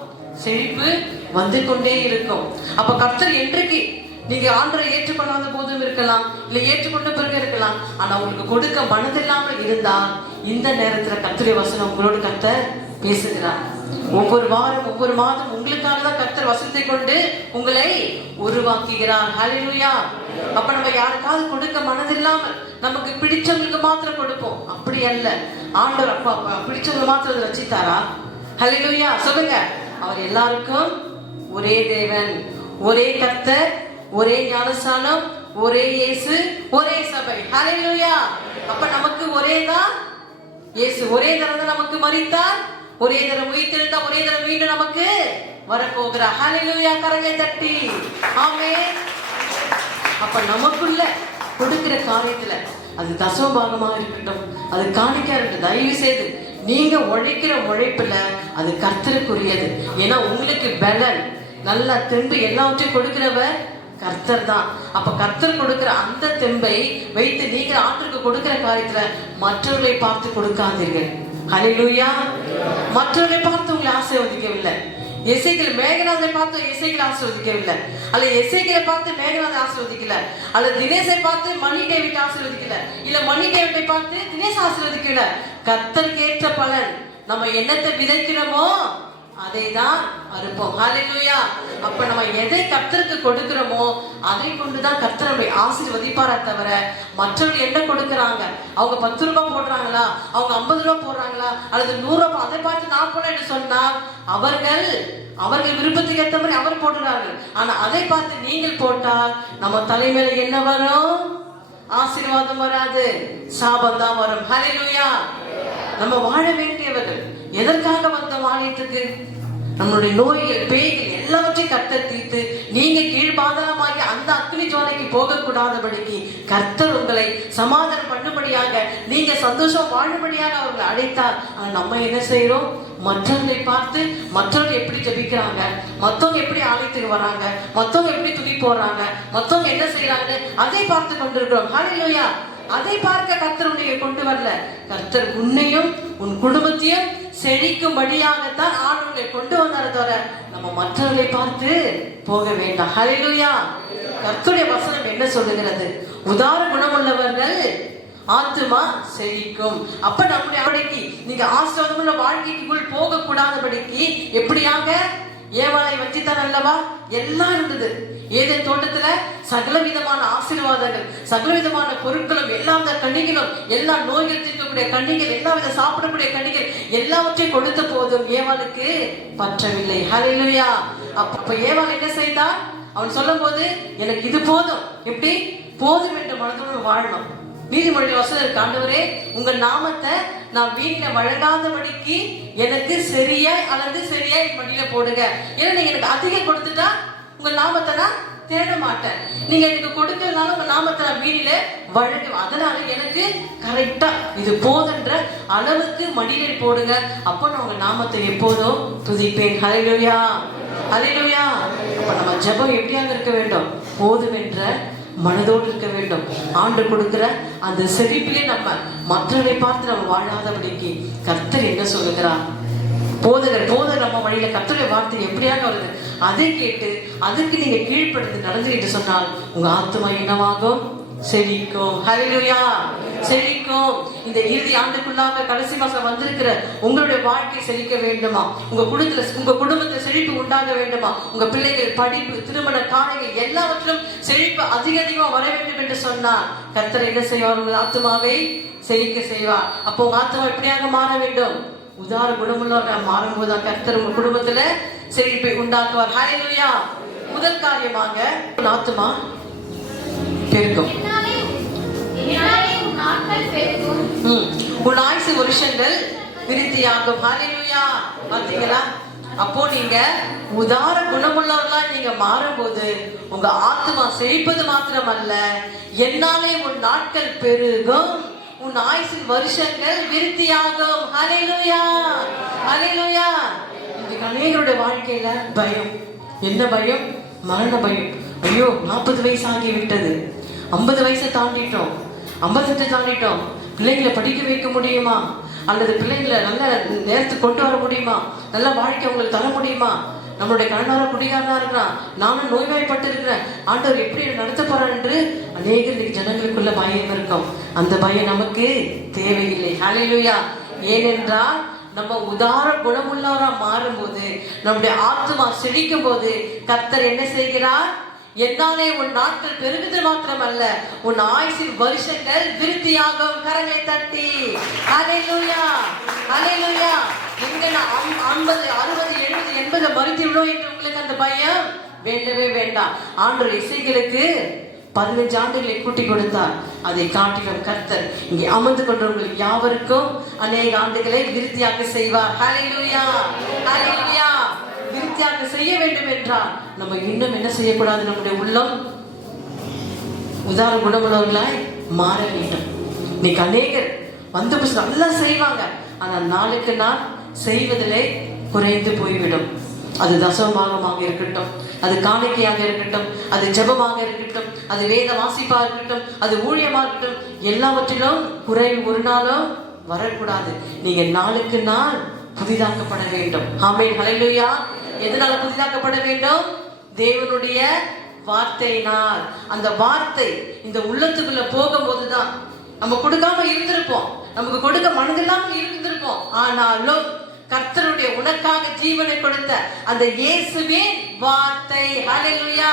செழிப்பு வந்து கொண்டே இருக்கும். அப்ப கர்த்தர் என்றைக்கு நீங்க ஆண்டரை ஏற்றுக்கொள்ளாத போதும் இருக்கலாம், இல்லை ஏற்றுக்கொண்ட பிறகு இருக்கலாம். ஆனா உங்களுக்கு கொடுக்க மனதில்லாமல் இருந்தால் இந்த நேரத்துல கர்த்தருடைய வசனம் உங்களோடு கர்த்தர் பேசுகிறார். ஒவ்வொரு வாரம் ஒவ்வொரு மாதம் உங்களுக்காக தான் கர்த்தர் வசனத்தை கொண்டு உங்களை உருவாக்குகிறார். ஹல்லேலூயா. அப்ப நம்ம யாருக்காவது கொடுக்க மனதில்லாமல் நமக்கு பிடிச்சவங்களுக்கு மாத்திரம் கொடுப்போம். அப்படி அல்ல. ஆண்டவர் அப்பா பிடிச்சவங்க மாத்திரம் வச்சுட்டாரா? ஹல்லேலூயா சொல்லுங்க. அவர் எல்லாருக்கும் ஒரே தேவன், ஒரே கர்த்தர், ஒரே ஞானஸ்நானம், ஒரே இயேசு, ஒரே சபை. ஹல்லேலூயா. அப்ப நமக்கு ஒரே தான் இயேசு. ஒரே தரம் நமக்கு மரித்தார், ஒரே தரம் உயிர்த்தெழுந்தார், ஒரே தரம் மீண்டும் நமக்கு வரப்போகிறார். ஹல்லேலூயா. கரங்களை தட்டி ஆமென். அப்ப நமக்குள்ள கொடுக்கிற காரியத்துல அது தசமபாகமாக இருக்கட்டும், அது காணிக்கையா இருக்கட்டும், தயவு செய்து நீங்க உழைக்கிற உழைப்புல அது கர்த்தருக்குரியது. ஏன்னா உங்களுக்கு பலன், நல்ல தெம்பு எல்லாவற்றையும் கொடுக்கிறவர் கர்த்தர் தான். அப்ப கர்த்தர் கொடுக்கிற அந்த தெம்பை வைத்து நீங்க ஆண்டவருக்கு கொடுக்கிற காரியத்துல மற்றவர்களை பார்த்து கொடுக்காதீர்கள். ஹல்லேலூயா. மற்றவர்களை பார்த்து உங்களை ஆசீர்வதிக்கவில்லை. எசேக்கியேல் மேகநாதை பார்த்து எசேக்கியேல் ஆசீர்வதிக்கவில்லை, அல்ல எசேக்கியேலை பார்த்து மேகநாதை ஆசீர்வதிக்கல, அல்ல தினேசை பார்த்து மணி டேவிட் ஆசீர்வதிக்கல, இல்ல மணி டேவிட்டை பார்த்து தினேஷ் ஆசீர்வதிக்கல. கர்த்தருக்கு ஏற்ற பலன். நம்ம என்னத்தை விதைக்கிறோமோ அதை தான் அறுப்போம். ஹல்லேலூயா. அப்ப நம்ம எதை கர்த்தருக்கு கொடுக்கிறோமோ அதை கொண்டுதான் கர்த்தர் நம்மை ஆசீர்வதிப்பாரா தவிர மற்றவர்கள் என்ன கொடுக்கறாங்க, அவங்க 10 ரூபாய் போடுறாங்களா, அவங்க 50 ரூபாய் போடுறாங்களா, அல்லது 100 ரூபாய், அதை பார்த்து நான் போனேன்னு சொன்னா அவர்கள் விருப்பத்துக்கு ஏற்ற மாதிரி அவர் போடுறார்கள். ஆனா அதை பார்த்து நீங்கள் போட்டால் நம்ம தலைமையில என்ன வரும்? ஆசீர்வாதம் வராது, சாபம் தான் வரும். ஹல்லேலூயா. நம்ம வாழ வேண்டியவர்கள் எதற்காக வந்த வாழியத்துக்கு? நம்மளுடைய நோய்கள், பேய்கள் எல்லாவற்றையும் கர்த்தர் தீர்த்து நீங்க கீழ்பாதாளமாகி அந்த அக்னி ஜுவாலைக்கு போகக்கூடாதபடிக்கு கர்த்தர் உங்களை சமாதானம் பண்ணும்படியாக, நீங்க சந்தோஷம் வாழும்படியாக அவர்களை அழைத்தார். நம்ம என்ன செய்யறோம்? மற்றவர்களை பார்த்து மற்றவர்கள் எப்படி ஜெபிக்கிறாங்க, மற்றவங்க எப்படி ஆலயத்துக்கு வராங்க, மற்றவங்க எப்படி துணி போடுறாங்க, மற்றவங்க என்ன செய்யறாங்க, அதை பார்த்து கொண்டிருக்கிறோம். ஹல்லேலூயா. அதை பார்க்க கர்த்தர் உன்னை கொண்டு வரல. கர்த்தர் உன்னையும் உன் குடும்பத்தையும் செழிக்கும்படியாகத்தான் ஆண்டவரை கொண்டு வந்தார தவிர நம்ம மற்றவர்களை பார்த்து போக வேண்டாம். ஹல்லேலூயா. கர்த்தருடைய வசனம் என்ன சொல்லுகிறது? உதார குணமுள்ளவர்கள் ஆத்துமா செழிக்கும். அப்ப நம்முடைய ஆடைக்கு நீங்க ஆசீர்வாதமுள்ள வாழ்க்கைக்குள் போக கூடாதபடிக்கு எப்படியாக ஏவாளை வச்சித்தான் அல்லவா எல்லாம் இருந்தது. ஏதேன் தோட்டத்துல சகல விதமான ஆசீர்வாதங்கள், சகல விதமான பொருட்களும், எல்லா வித கனிகளும், எல்லா நோய்கள் தீர்க்கக்கூடிய கனிகள், எல்லா வித சாப்பிடக்கூடிய கனிகள் எல்லாவற்றையும் கொடுத்த போதும் ஏவாளுக்கு பற்றவில்லை. ஹல்லேலூயா. அப்ப ஏவாள் என்ன செய்தான்? அவன் சொல்லும் போது எனக்கு இது போதும், எப்படி போதும் என்ற மனதோடு வாழணும். நீதிமொழி வசனம் இருக்கு, ஆண்டவரே உங்க நாமத்தை நான் வீட்டில் வழங்காதபடிக்கு எனக்கு சரியாய் அல்லது சரியாய் மடியில போடுங்க. ஏன்னா நீங்க எனக்கு அதிகம் கொடுத்துட்டா உங்க நாமத்தை நான் தேட மாட்டேன். நீங்க எனக்கு கொடுக்கறதுனால உங்க நாமத்தை நான் வீடில வழங்குவேன். அதனால எனக்கு கரெக்டா இது போதுன்ற அளவுக்கு மடியில போடுங்க. அப்போ நான் உங்க நாமத்தை எப்போதும் துதிப்பேன். ஹல்லேலூயா. ஹல்லேலூயா. அப்ப நம்ம ஜெபம் எப்படியாக இருக்க வேண்டும்? போதும் என்ற மனதோடு இருக்க வேண்டும். ஆண்டு கொடுக்கிற அந்த செழிப்பிலே நம்ம மற்றவரை பார்த்து நம்ம வாழாதபடிக்கு கர்த்தர் என்ன சொல்லுகிறார்? போதகர் நம்ம வழியில கர்த்தருடைய வார்த்தை எப்படியாக வருது அதை கேட்டு அதுக்கு நீங்க கீழ்ப்படுத்தி நடந்துகிட்டு சொன்னால் உங்க ஆத்துமா என்னவாகும்? செழிக்கும். ஹல்லேலூயா. செழிக்கும். இந்த இறுதி ஆண்டுக்குள்ளாக கடைசி மாசம் வந்திருக்கிற உங்களுடைய வாழ்க்கை செழிக்க வேண்டுமா? உங்க குடும்பத்துல செழிப்பு உண்டாக வேண்டுமா? உங்க பிள்ளைகள் படிப்பு, திருமண காரியங்கள் எல்லாவற்றிலும் செழிப்பு அதிகமா வர வேண்டும் என்று சொன்னால் கர்த்தர் என்ன செய்வார்? உங்கள் ஆத்துமாவை செழிக்க செய்வார். அப்போ உங்க ஆத்துமா எப்படியாக மாற வேண்டும்? உதார குணமுள்ளவர்கள் மாறும்போது கர்த்தர் உங்க குடும்பத்துல செழிப்பை உண்டாக்குவார். ஹல்லேலூயா. முதல் காரியமாக ஆத்துமா பெருகும். உன் ஆயுசு வருஷங்கள் விருத்தியாகும். ஹல்லேலூயா. பாத்தீங்களா? அப்போ நீங்க உதார குணமுள்ளவர்களா நீங்க மாறும்போது உங்க ஆத்துமா செழிப்பது மாத்திரமல்ல, என்னாலே உன் நாட்கள் பெருகும், உன் ஆயுசின் வருஷங்கள் விருத்தியாகும். ஹல்லேலூயா. ஹல்லேலூயா. இன்றைக்கு அநேகருடைய வாழ்க்கையில பயம். என்ன பயம்? மரண பயம். ஐயோ 40 வயசு ஆகிவிட்டது, 50 வயசை தாண்டிட்டோம், 58 தாண்டிட்டோம், பிள்ளைங்களை படிக்க வைக்க முடியுமா? அல்லது பிள்ளைங்களை நல்ல நேரத்துக்கு கொண்டு வர முடியுமா? நல்ல வாழ்க்கை அவங்களுக்கு தர முடியுமா? நம்மளுடைய கணவர குடிகாரனா இருக்கிறான், நானும் நோய்வாய்ப்பட்டு இருக்கிறேன், ஆண்டவர் எப்படி நடத்த போறான் என்று அநேக ஜனங்களுக்குள்ள பயம் இருக்கும். அந்த பயம் நமக்கு தேவையில்லை. ஹல்லேலூயா. ஏனென்றால் நம்ம உதார குணமுள்ளவரா மாறும்போது, நம்முடைய ஆத்துமா செழிக்கும் போது கர்த்தர் என்ன செய்கிறார்? என்னாலே உன் நாட்கள் பெருகுது மாத்திரமல்ல, உன் ஆயுசின் வருஷங்கள் விருத்தியாகும். கரங்களை தட்டி ஹல்லேலூயா, ஹல்லேலூயா. எங்க 50, 60, 70, 80 மறித்து விடும் என்று உங்களுக்கு அந்த பயம் வேண்டவே வேண்டாம். ஆண்டவர் இசைகளுக்கு 15 ஆண்டுகளை கூட்டி கொடுத்தார். அதை காட்டிலும் கர்த்தர் இங்கே அமர்ந்து கொண்டவர்கள் யாவருக்கும் அநேக ஆண்டுகளை விருத்தியாக செய்வார். ஹல்லேலூயா, ஹல்லேலூயா. விருத்தியாக செய்ய வேண்டும் என்றால் நம்ம இன்னும் என்ன செய்யக்கூடாது? நம்முடைய உள்ளம் உதார குணமுள்ளவர்களாய் மாற வேண்டும். இன்னைக்கு அநேகர் வந்து நல்லா செய்வாங்க, ஆனால் நாளுக்கு நாள் செய்வதிலே குறைந்து போய்விடும். அது தசமபாகமாக இருக்கட்டும், அது காணிக்கையாக இருக்கட்டும், அது ஜெபமாக இருக்கட்டும், அது வேத வாசிப்பா இருக்கட்டும், அது ஊழியமாக இருக்கட்டும், எல்லாவற்றிலும் குறைவு ஒரு நாளும் வரக்கூடாது. நீங்க நாளுக்கு நாள் புதிதாக்கப்பட வேண்டும். ஆமென், ஹல்லேலூயா. எதனால புதிதாக்கப்பட வேண்டும்? தேவனுடைய வார்த்தையினால். அந்த வார்த்தை இந்த உள்ளத்துக்குள்ள போகும்போதுதான். நம்ம கொடுக்காம இருந்திருப்போம், நமக்கு கொடுக்க மனதில்லாமல் இருந்திருப்போம், ஆனாலும் கர்த்தருடைய உனக்காக ஜீவனை கொடுத்த அந்த இயேசுவின் வார்த்தை, ஹல்லேலூயா,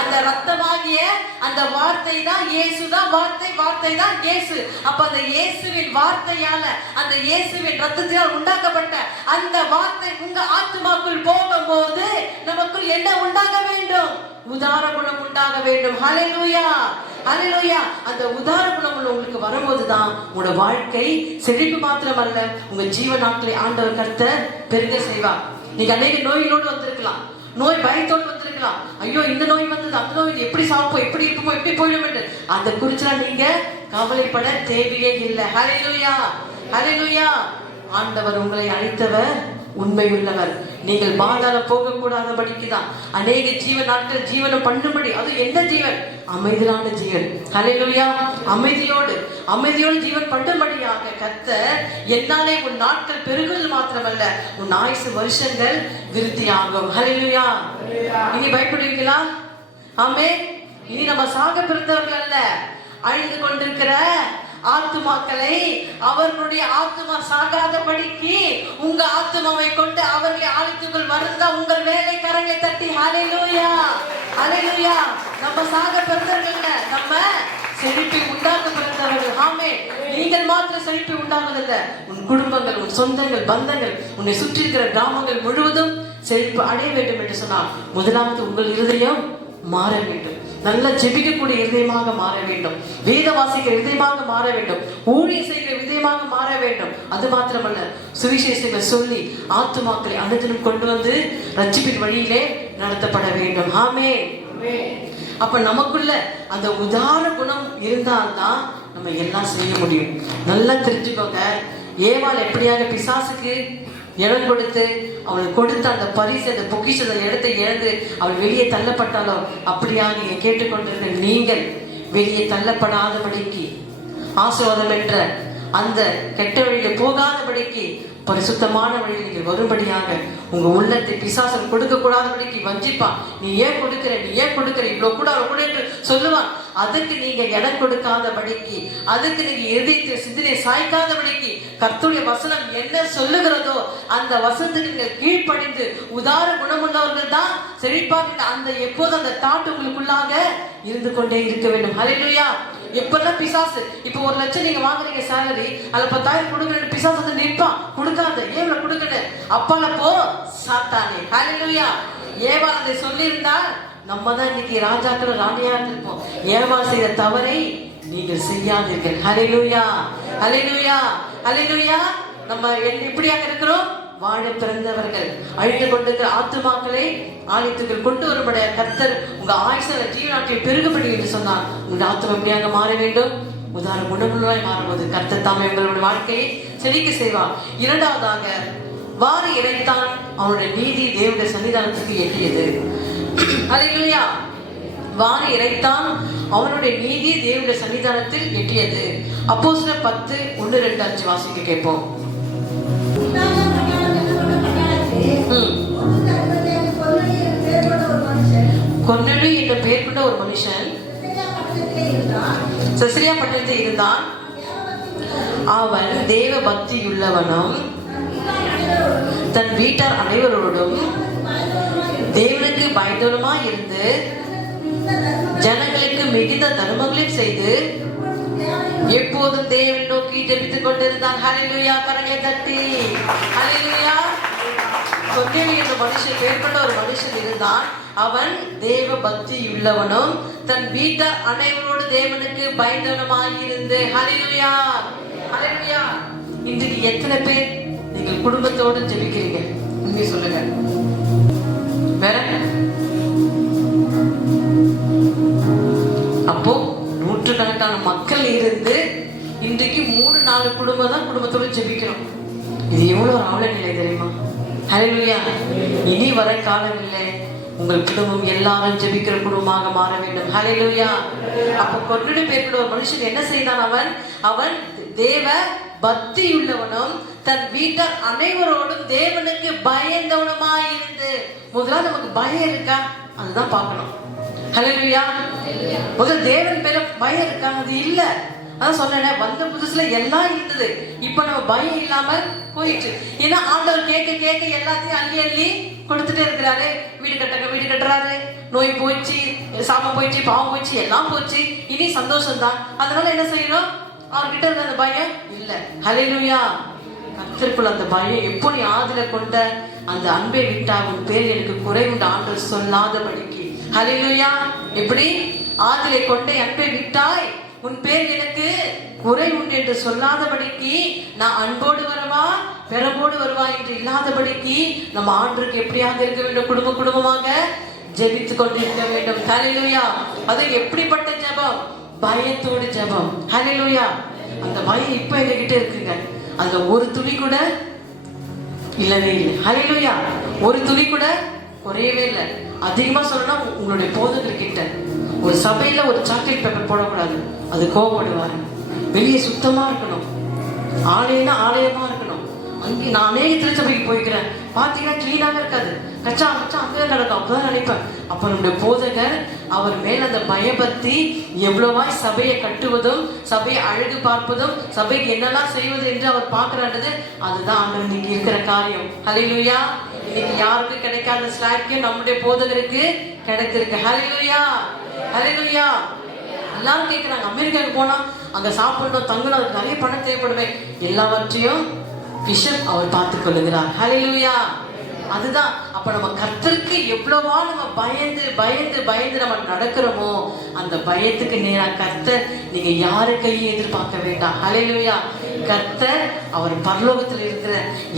அந்த ரத்தமாகிய அந்த வார்த்தை தான் இயேசு தான் வார்த்தை, வார்த்தை தான் இயேசு. அப்ப அந்த இயேசுவின் வார்த்தையால, அந்த இயேசுவின் ரத்தத்தினால் உண்டாக்கப்பட்ட அந்த வார்த்தை உங்க ஆத்மாக்குள் போகும்போது நமக்குள் என்ன உண்டாக வேண்டும்? உதார குணம் உண்டாக வேண்டும். ஹல்லேலூயா, ஹல்லேலூயா. அந்த உதார குணம் உங்களுக்கு வரும்போதுதான் உங்களோட வாழ்க்கை செழிப்பு மாத்திரமல்ல, உங்க ஜீவ நாட்களை ஆண்டவர் கர்த்தர் பெருக செய்வார். நீங்க அநேக நோய்களோடு வந்திருக்கலாம், நோய் பயத்தோடு வந்திருக்கலாம். ஐயோ இந்த நோய் வந்தது, அந்த நோய் எப்படி சாப்பிப்போம், எப்படி இருப்போமோ, எப்படி போயிடும் என்று அந்த குறிச்செல்லாம் நீங்க கவலைப்பட தேவையே இல்லை. ஹல்லேலூயா, ஹல்லேலூயா. ஆண்டவர் உங்களை அழைத்தவர் உண்மையுள்ளவர். நீங்கள் பாதாளம் போகக்கூடாதபடிக்குதான் அநேக ஜீவ நாட்கள் ஜீவனம் பண்ணும்படி. அது எந்த ஜீவன்? அமைதியான ஜீவன். ஹல்லேலூயா. அமைதியோடு ஜீவன் பண்ணும்படியாக கர்த்தர் என்னாலே உன் நாட்கள் பெருகுவது மாத்திரமல்ல, உன் ஆயுசு வருஷங்கள் விருத்தியாகும். ஹல்லேலூயா. இனி பயப்படுவீங்களா? ஆமென். இனி நம்ம சாக பிறந்தவர்கள் அல்ல, அழிந்து கொண்டிருக்கிற ஆத்துமாக்களை அவர்களுடைய ஆத்துமா சாகாதபடிக்கு உங்க ஆத்துமாவை கொண்டு அவர்களை ஆழ்த்துக்குள் வருந்தா உங்கள் வேலை. கரங்களை தட்டி ஹல்லேலூயா, ஹல்லேலூயா. நம்ம சாக பிறந்தவர்கள், நம்ம செழிப்பை உண்டாக்க பிறந்தவர்கள். ஆமே. நீங்கள் மாத்திரம் செழிப்பை உண்டாவதில்லை, உன் குடும்பங்கள், உன் சொந்தங்கள், பந்தங்கள், உன்னை சுற்றி இருக்கிற கிராமங்கள் முழுவதும் செழிப்பு அடைய வேண்டும் என்று சொன்னால் முதலாவது உங்கள் இருதயம் மாற வேண்டும். நல்ல ஜெபிக்கக்கூடிய இருதயமாக மாற வேண்டும், வேத வாசிக்கிற இருதயமாக மாற வேண்டும், ஊழியம் செய்கிற விதயமாக மாற வேண்டும். அது மாத்திரமல்ல, சுவிசேஷங்களை சொல்லி ஆத்துமாக்களை அனுதினம் கொண்டு வந்து ரட்சிப்பின் வழியிலே நடத்தப்பட வேண்டும். ஆமென். அப்ப நமக்குள்ள அந்த உதார குணம் இருந்தால்தான் நம்ம எல்லாம் செய்ய முடியும். நல்லா தெரிஞ்சுக்கோங்க, ஏவாள் எப்படியாக பிசாசுக்கு இடம் கொடுத்து அவளுக்கு கொடுத்த அந்த பரிசு, அந்த பொக்கிஷ இடத்தை இழந்து அவள் வெளியே தள்ளப்பட்டாலோ, அப்படியாக நீங்க கேட்டுக்கொண்டிருக்க நீங்கள் வெளியே தள்ளப்படாதபடிக்கு, ஆசீர்வாதம் என்ற அந்த கெட்ட வழியில போகாதபடிக்கு பரிசுத்தமான வழியில் நீங்கள் வரும்படியாக உங்க உள்ளத்தை பிசாசம் கொடுக்க கூடாதபடிக்கு வஞ்சிப்பான். நீ ஏன் கொடுக்கிற, இவ்வளவு கூட அவள் கூட என்று சொல்லுவான். அதுக்கு நீங்க இடம் கொடுக்காதபடிக்கு, அதுக்கு நீங்க இதயத்தை சிந்தனை சாய்க்காதபடிக்கு, கர்த்தருடைய வசனம் என்ன சொல்லுகிறதோ அந்த வசனத்துக்கு நீங்கள் கீழ்ப்படிந்து உதார குணமுள்ளவர்கள் தான் செழிப்பாக அந்த எப்போது அந்த தாட்டு உங்களுக்குள்ளாக இருந்து கொண்டே இருக்க வேண்டும். ஹல்லேலூயா. எப்பெல்லாம் பிசாசு, இப்போ 1 லட்சம் நீங்க வாங்குறீங்க சேலரி, அதுல 10,000 கொடுக்கணும், பிசாசு வந்து நிற்பான், கொடுக்காத, ஏன் கொடுக்கணும், அப்பால போ சாத்தானே. ஹல்லேலூயா. ஏவாள் அதை சொல்லியிருந்தா நம்ம தான் இன்னைக்கு ராஜாக்கள் ராணியா இருப்போம். ஏவாள் செய்த தவறை நீங்கள் செய்யாதீர்கள். ஹல்லேலூயா, ஹல்லேலூயா, ஹல்லேலூயா. நம்ம எப்படியாக இருக்கிறோம்? வாழ பிறந்தவர்கள், அழிந்து கொண்டிருக்கிற ஆத்துமாக்களை ஆலயத்துக்குள் கொண்டு வரும்படிய கர்த்தர் உங்க ஆயுச ஜீவநாட்டை பெருகுபடி என்று சொன்னார். உங்க ஆத்துமா எப்படியாக மாற வேண்டும்? உதார குணமுள்ளவராய் மாறும்போது கர்த்தர் தாமே உங்களுடைய வாழ்க்கையை செழிக்க செய்வார். இரண்டாவதாக, வாரி இறைத்தான், அவனுடைய நீதி தேவனுடைய சன்னிதானத்துக்கு எட்டியது. ஹல்லேலூயா. வாரி இறைத்தான், அவனுடைய நீதி தேவனுடைய சன்னிதானத்தில் எட்டியது. அப்போஸ்தலர் 10:1-2 வாசிக்க கேட்போம். கொர்நேலியு என்ற பெயர் கொண்ட ஒரு மனுஷன் செசரியா பட்டணத்தில் இருந்தான். அவன் தேவ பக்தியுள்ளவனும் தன் வீட்டார் அனைவரோடும் தேவனுக்கு பயந்தவனுமாய் இருந்து ஜனங்களுக்கு மிகுந்த தர்மங்களையும் செய்து எப்போதும் தேவனை நோக்கி ஜெபித்துக் கொண்டிருந்தான். ஹல்லேலூயா. கரங்களை தட்டி ஹல்லேலூயா. கொர்நேலியு என்ற மனுஷன் பெயர் கொண்ட ஒரு மனுஷன் இருந்தான். அவன் தேவ பக்தி உள்ளவனும் தன் வீட்டார் அனைவரோடு தேவனுக்கு பயந்தவனுமாய் இருந்து. ஹல்லேலூயா. ஹல்லேலூயா. இன்றைக்கு எத்தனை பேர் நீங்கள் குடும்பத்தோடு ஜெபிக்கிறீங்க? உண்மையை சொல்லுங்க. வேற அப்போ நூற்றுக்கணக்கான மக்கள் இருந்து இன்றைக்கு 3-4 குடும்பம் தான் குடும்பத்தோடு ஜெபிக்கிறோம். இது எவ்வளவு ஒரு ஆவல நிலை தெரியுமா? ஹல்லேலூயா. இனி வர காலங்களிலே உங்கள் குடும்பம் எல்லாரும் ஜெபிக்கிற குடும்பமாக மாற வேண்டும். ஹல்லேலூயா. அப்ப கொர்நேலியு பேர் ஒரு மனுஷன் என்ன செய்தான்? அவன் தேவ பக்தி உள்ளவனும் தன் வீட்டார் அனைவரோடும் தேவனுக்கு பயந்தவனுமாய் இருந்து. முதல்ல நமக்கு பயம் இருக்கா? அதுதான் பார்க்கணும். ஹல்லேலூயா. முதல்ல தேவன் பேர பயம் இருக்கா? அது இல்ல. அதான் சொன்னேன், வந்த புதுசுல எல்லாம் இருந்தது. இப்ப நம்ம பயம் இல்லாம போயிடுச்சு. ஏன்னா ஆண்டவர் கேட்க எல்லாத்தையும் அள்ளி கொடுத்துட்டே இருக்கிறாரு. வீடு கட்டுறாரு. நோய் போயிடுச்சு, சாபம் போயிடுச்சு, பாவம் போயிடுச்சு, எல்லாம் போச்சு. இனி சந்தோஷம் தான். அதனால என்ன செய்யணும்? அவர்கிட்ட இருந்த அந்த பயம் இல்ல. ஹல்லேலூயா. கர்த்தருக்குள்ள அந்த பயம் எப்போ நீ ஆதில கொண்ட அந்த அன்பை விட்டா உன் பேர் எனக்கு குறைவுண்டு ஆண்டவர் சொல்லாதபடிக்கு. ஹல்லேலூயா. எப்படி? ஆதிலை கொண்டே அன்பை விட்டாய், உன் பேர் எனக்கு குறை உண்டு என்று சொல்லாதபடிக்கு, நான் அன்போடு வரவா பெறம்போடு வருவா என்று இல்லாதபடிக்கு நம்ம ஆண்டருக்கு எப்படியாக இருக்க வேண்டும்? குடும்பமாக ஜெபித்து கொண்டு இருக்க வேண்டும். ஹல்லேலூயா. அது எப்படிப்பட்ட ஜெபம்? பயத்தோடு ஜெபம். ஹல்லேலூயா. அந்த பயம் இப்ப எங்ககிட்ட இருக்குங்க. அந்த ஒரு துளி கூட இல்லவே இல்லை. ஹல்லேலூயா. ஒரு துளி கூட குறையவே இல்லை. அதிகமா சொல்லணும்னா உங்களுடைய போதகர்கிட்ட ஒரு சபையில ஒரு சாக்லேட் பேப்பர் போடக்கூடாது. அது கோவப்படுவாரு. வெளியே சுத்தமா இருக்கணும். ஆலயம்னா ஆலயமா இருக்கணும். அங்கே நானே திருச்சபைக்கு போய்க்கிறேன், பாத்தீங்கன்னா கிளீனாக இருக்காது, கச்சா அங்கதான் கிடக்கும். அப்பதான் நினைப்பேன், அப்ப நம்முடைய போதகர் அவர் மேல் அந்த பயபக்தி எவ்வளவாய் சபையை கட்டுவதும் சபையை அழகு பார்ப்பதும் சபைக்கு என்னெல்லாம் செய்வது என்று அவர் பார்க்கிறான்றது. அதுதான் ஆண்டவர் இன்னைக்கு இருக்கிற காரியம். ஹல்லேலூயா. இன்னைக்கு யாருக்கும் கிடைக்காத ஸ்லாக்கியம் நம்முடைய போதகருக்கு கிடைத்திருக்கு. ஹல்லேலூயா. ஹல்லேலூயா. எல்லாரும் கேட்கிறாங்க, அமெரிக்காவுக்கு போனா அங்க சாப்பிடணும், தங்கணும், அதுக்கு நிறைய பணம் தேவைப்படுவேன். எல்லாவற்றையும் பிஷப் அவர் பார்த்துக் கொள்ளுகிறார். ஹல்லேலூயா. அதுதான். அப்ப நம்ம கர்த்தருக்கு எவ்வளவா நம்ம பயந்து நம்ம நடக்கிறோமோ அந்த பயத்துக்கு நேரா கர்த்தர் நீங்க யாரு கையை எதிர்பார்க்க வேண்டாம். ஹல்லேலூயா. கர்த்தர் அவர் பரலோகத்தில் இருக்கிற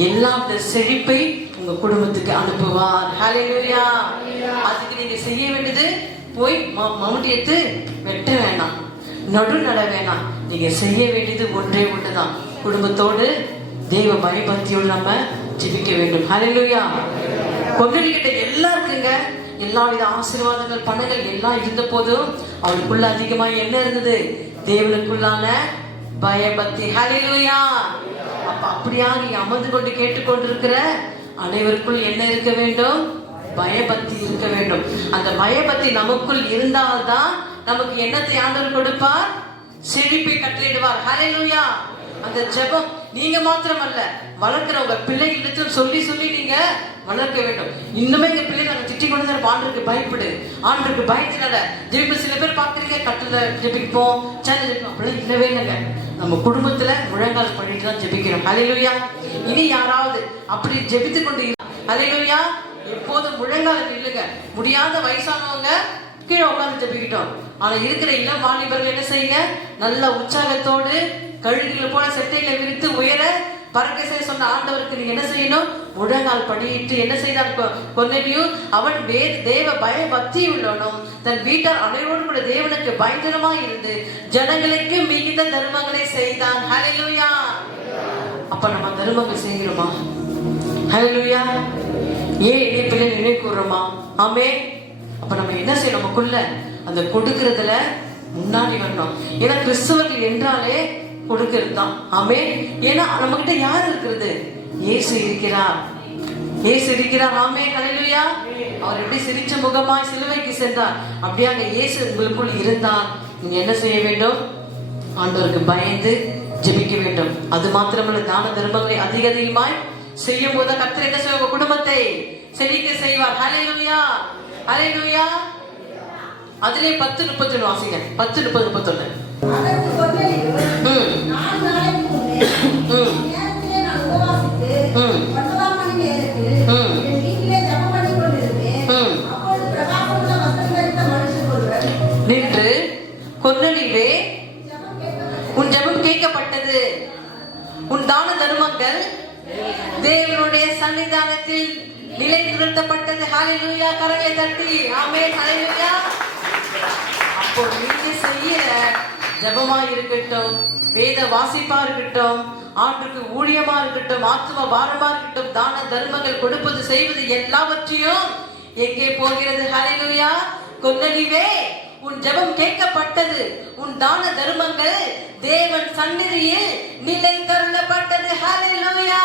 எல்லா செழிப்பை உங்க குடும்பத்துக்கு அனுப்புவார். ஹல்லேலூயா. அதுக்கு நீங்க செய்ய வேண்டியது போய் மவுண்டி எடுத்து வெட்ட வேணாம், நடு நட வேணாம். நீங்க செய்ய வேண்டியது ஒன்றே ஒன்றுதான். குடும்பத்தோடு தெய்வ பயபக்தியோடு நம்ம ஜெபிக்க வேண்டும். ஹல்லேலூயா. கொர்நேலியு கிட்ட எல்லாம் இருக்குங்க. எல்லா வித ஆசீர்வாதங்கள், பணங்கள் எல்லாம் இருந்த போதும் அவருக்குள்ள அதிகமா என்ன இருந்தது? தேவனுக்குள்ளான பயபக்தி. ஹல்லேலூயா. அப்ப அப்படியாக அமர்ந்து கொண்டு கேட்டுக்கொண்டிருக்கிற அனைவருக்குள் என்ன இருக்க வேண்டும்? பயபக்தி இருக்க வேண்டும். அந்த பயபக்தி நமக்குள் இருந்தால்தான் நமக்கு என்னத்தை ஆண்டவர் கொடுப்பார்? செழிப்பை கட்டளையிடுவார். ஹல்லேலூயா. அந்த ஜெபம் நீங்க மாத்திரமல்ல, வளர்க்கிறவங்க பிள்ளைகளுக்கு சொல்லி நீங்க வளர்க்க வேண்டும். இன்னுமே எங்க பிள்ளை நாங்க திட்டி கொண்டு ஆண்டருக்கு பயப்படு, ஆண்டருக்கு பயத்தினால ஜெபிப்ப. சில பேர் பார்க்குறீங்க, கட்டுல ஜெபிப்போம், சேனல் ஜெபிப்போம். அப்படிலாம் இல்லவே இல்லைங்க. நம்ம குடும்பத்துல முழங்கால் பண்ணிட்டு தான் ஜெபிக்கிறோம். ஹல்லேலூயா. இனி யாராவது அப்படி ஜெபித்து கொண்டு ஹல்லேலூயா எப்போதும் முழங்கால நில்லுங்க. முடியாத வயசானவங்க கீழே உட்கார்ந்து ஜெபிக்கிட்டோம். ஆனா இருக்கிற இளம் வாலிபர்கள் என்ன செய்யுங்க? நல்ல உற்சாகத்தோடு கழுகுகள் போல செட்டையில விரித்து உயர பறக்க செய்ய சொன்ன ஆண்டவருக்கு நீங்க என்ன செய்யணும்? முழங்கால் படியிட்டு என்ன செய்தார் கொர்நேலியு? அவன் தேவ பயபக்தி உள்ளவனும் தன் வீட்டார் அனைவரோடு கூட தேவனுக்கு பயங்கரமாய் இருந்து ஜனங்களுக்கு மிகுந்த தர்மங்களை செய்தான். ஹல்லேலூயா. அப்ப நம்ம தர்மங்கள் செய்கிறோமா? ஹல்லேலூயா. ஏன் இணைப்பில நினைவு கூறுறோமா? ஆமே. அப்ப நம்ம என்ன செய்யணும்? நமக்குள்ள அந்த கொடுக்கறதுல முன்னாடி வரணும். ஏன்னா கிறிஸ்தவர்கள் என்றாலே கொடுக்கிறது தான். ஆமே. ஏன்னா நம்ம கிட்ட யார் இருக்கிறது? இயேசு இருக்கிறார். ஆமே. ஹல்லேலூயா. அவர் எப்படி சிரிச்ச முகமாய் சிலுவைக்கு சென்றார், அப்படியாக இயேசு உங்களுக்குள் இருந்தால் நீங்க என்ன செய்ய வேண்டும்? ஆண்டவருக்கு பயந்து ஜெபிக்க வேண்டும். அது மாத்திரமல்ல, தான தர்மங்களை அதிக அதிகமாய் செய்யும் போது கர்த்தர் என்ன செய்வார்? உங்க குடும்பத்தை செழிக்க செய்வார். ஹல்லேலூயா, ஹல்லேலூயா. அதிலே 10:31 வாசிங்க. 10:30-31. நின்று கொர்நேலியுவே, உன் ஜெபம் கேட்கப்பட்டது, உன் தான தர்மங்கள் தேவனுடைய சன்னிதானத்தில் நிலை நிறுத்தப்பட்டது. ஹல்லேலூயா. கரங்களை தட்டி ஆமென், ஹல்லேலூயா. அப்போ நீங்க செய்யற ஜெபமா இருக்கட்டும், வேத வாசிப்பா இருக்கட்டும், ஆண்டுக்கு ஊழியமா இருக்கட்டும், ஆத்தும பாரமா இருக்கட்டும், தான தர்மங்கள் கொடுப்பது செய்வது எல்லாவற்றையும் எங்கே போகிறது? ஹல்லேலூயா. கொர்நேலியுவே, உன் ஜெபம் கேட்கப்பட்டது, உன் தான தர்மங்கள் தேவன் சந்நிதியில் நிலை கருளப்பட்டது. ஹல்லேலூயா,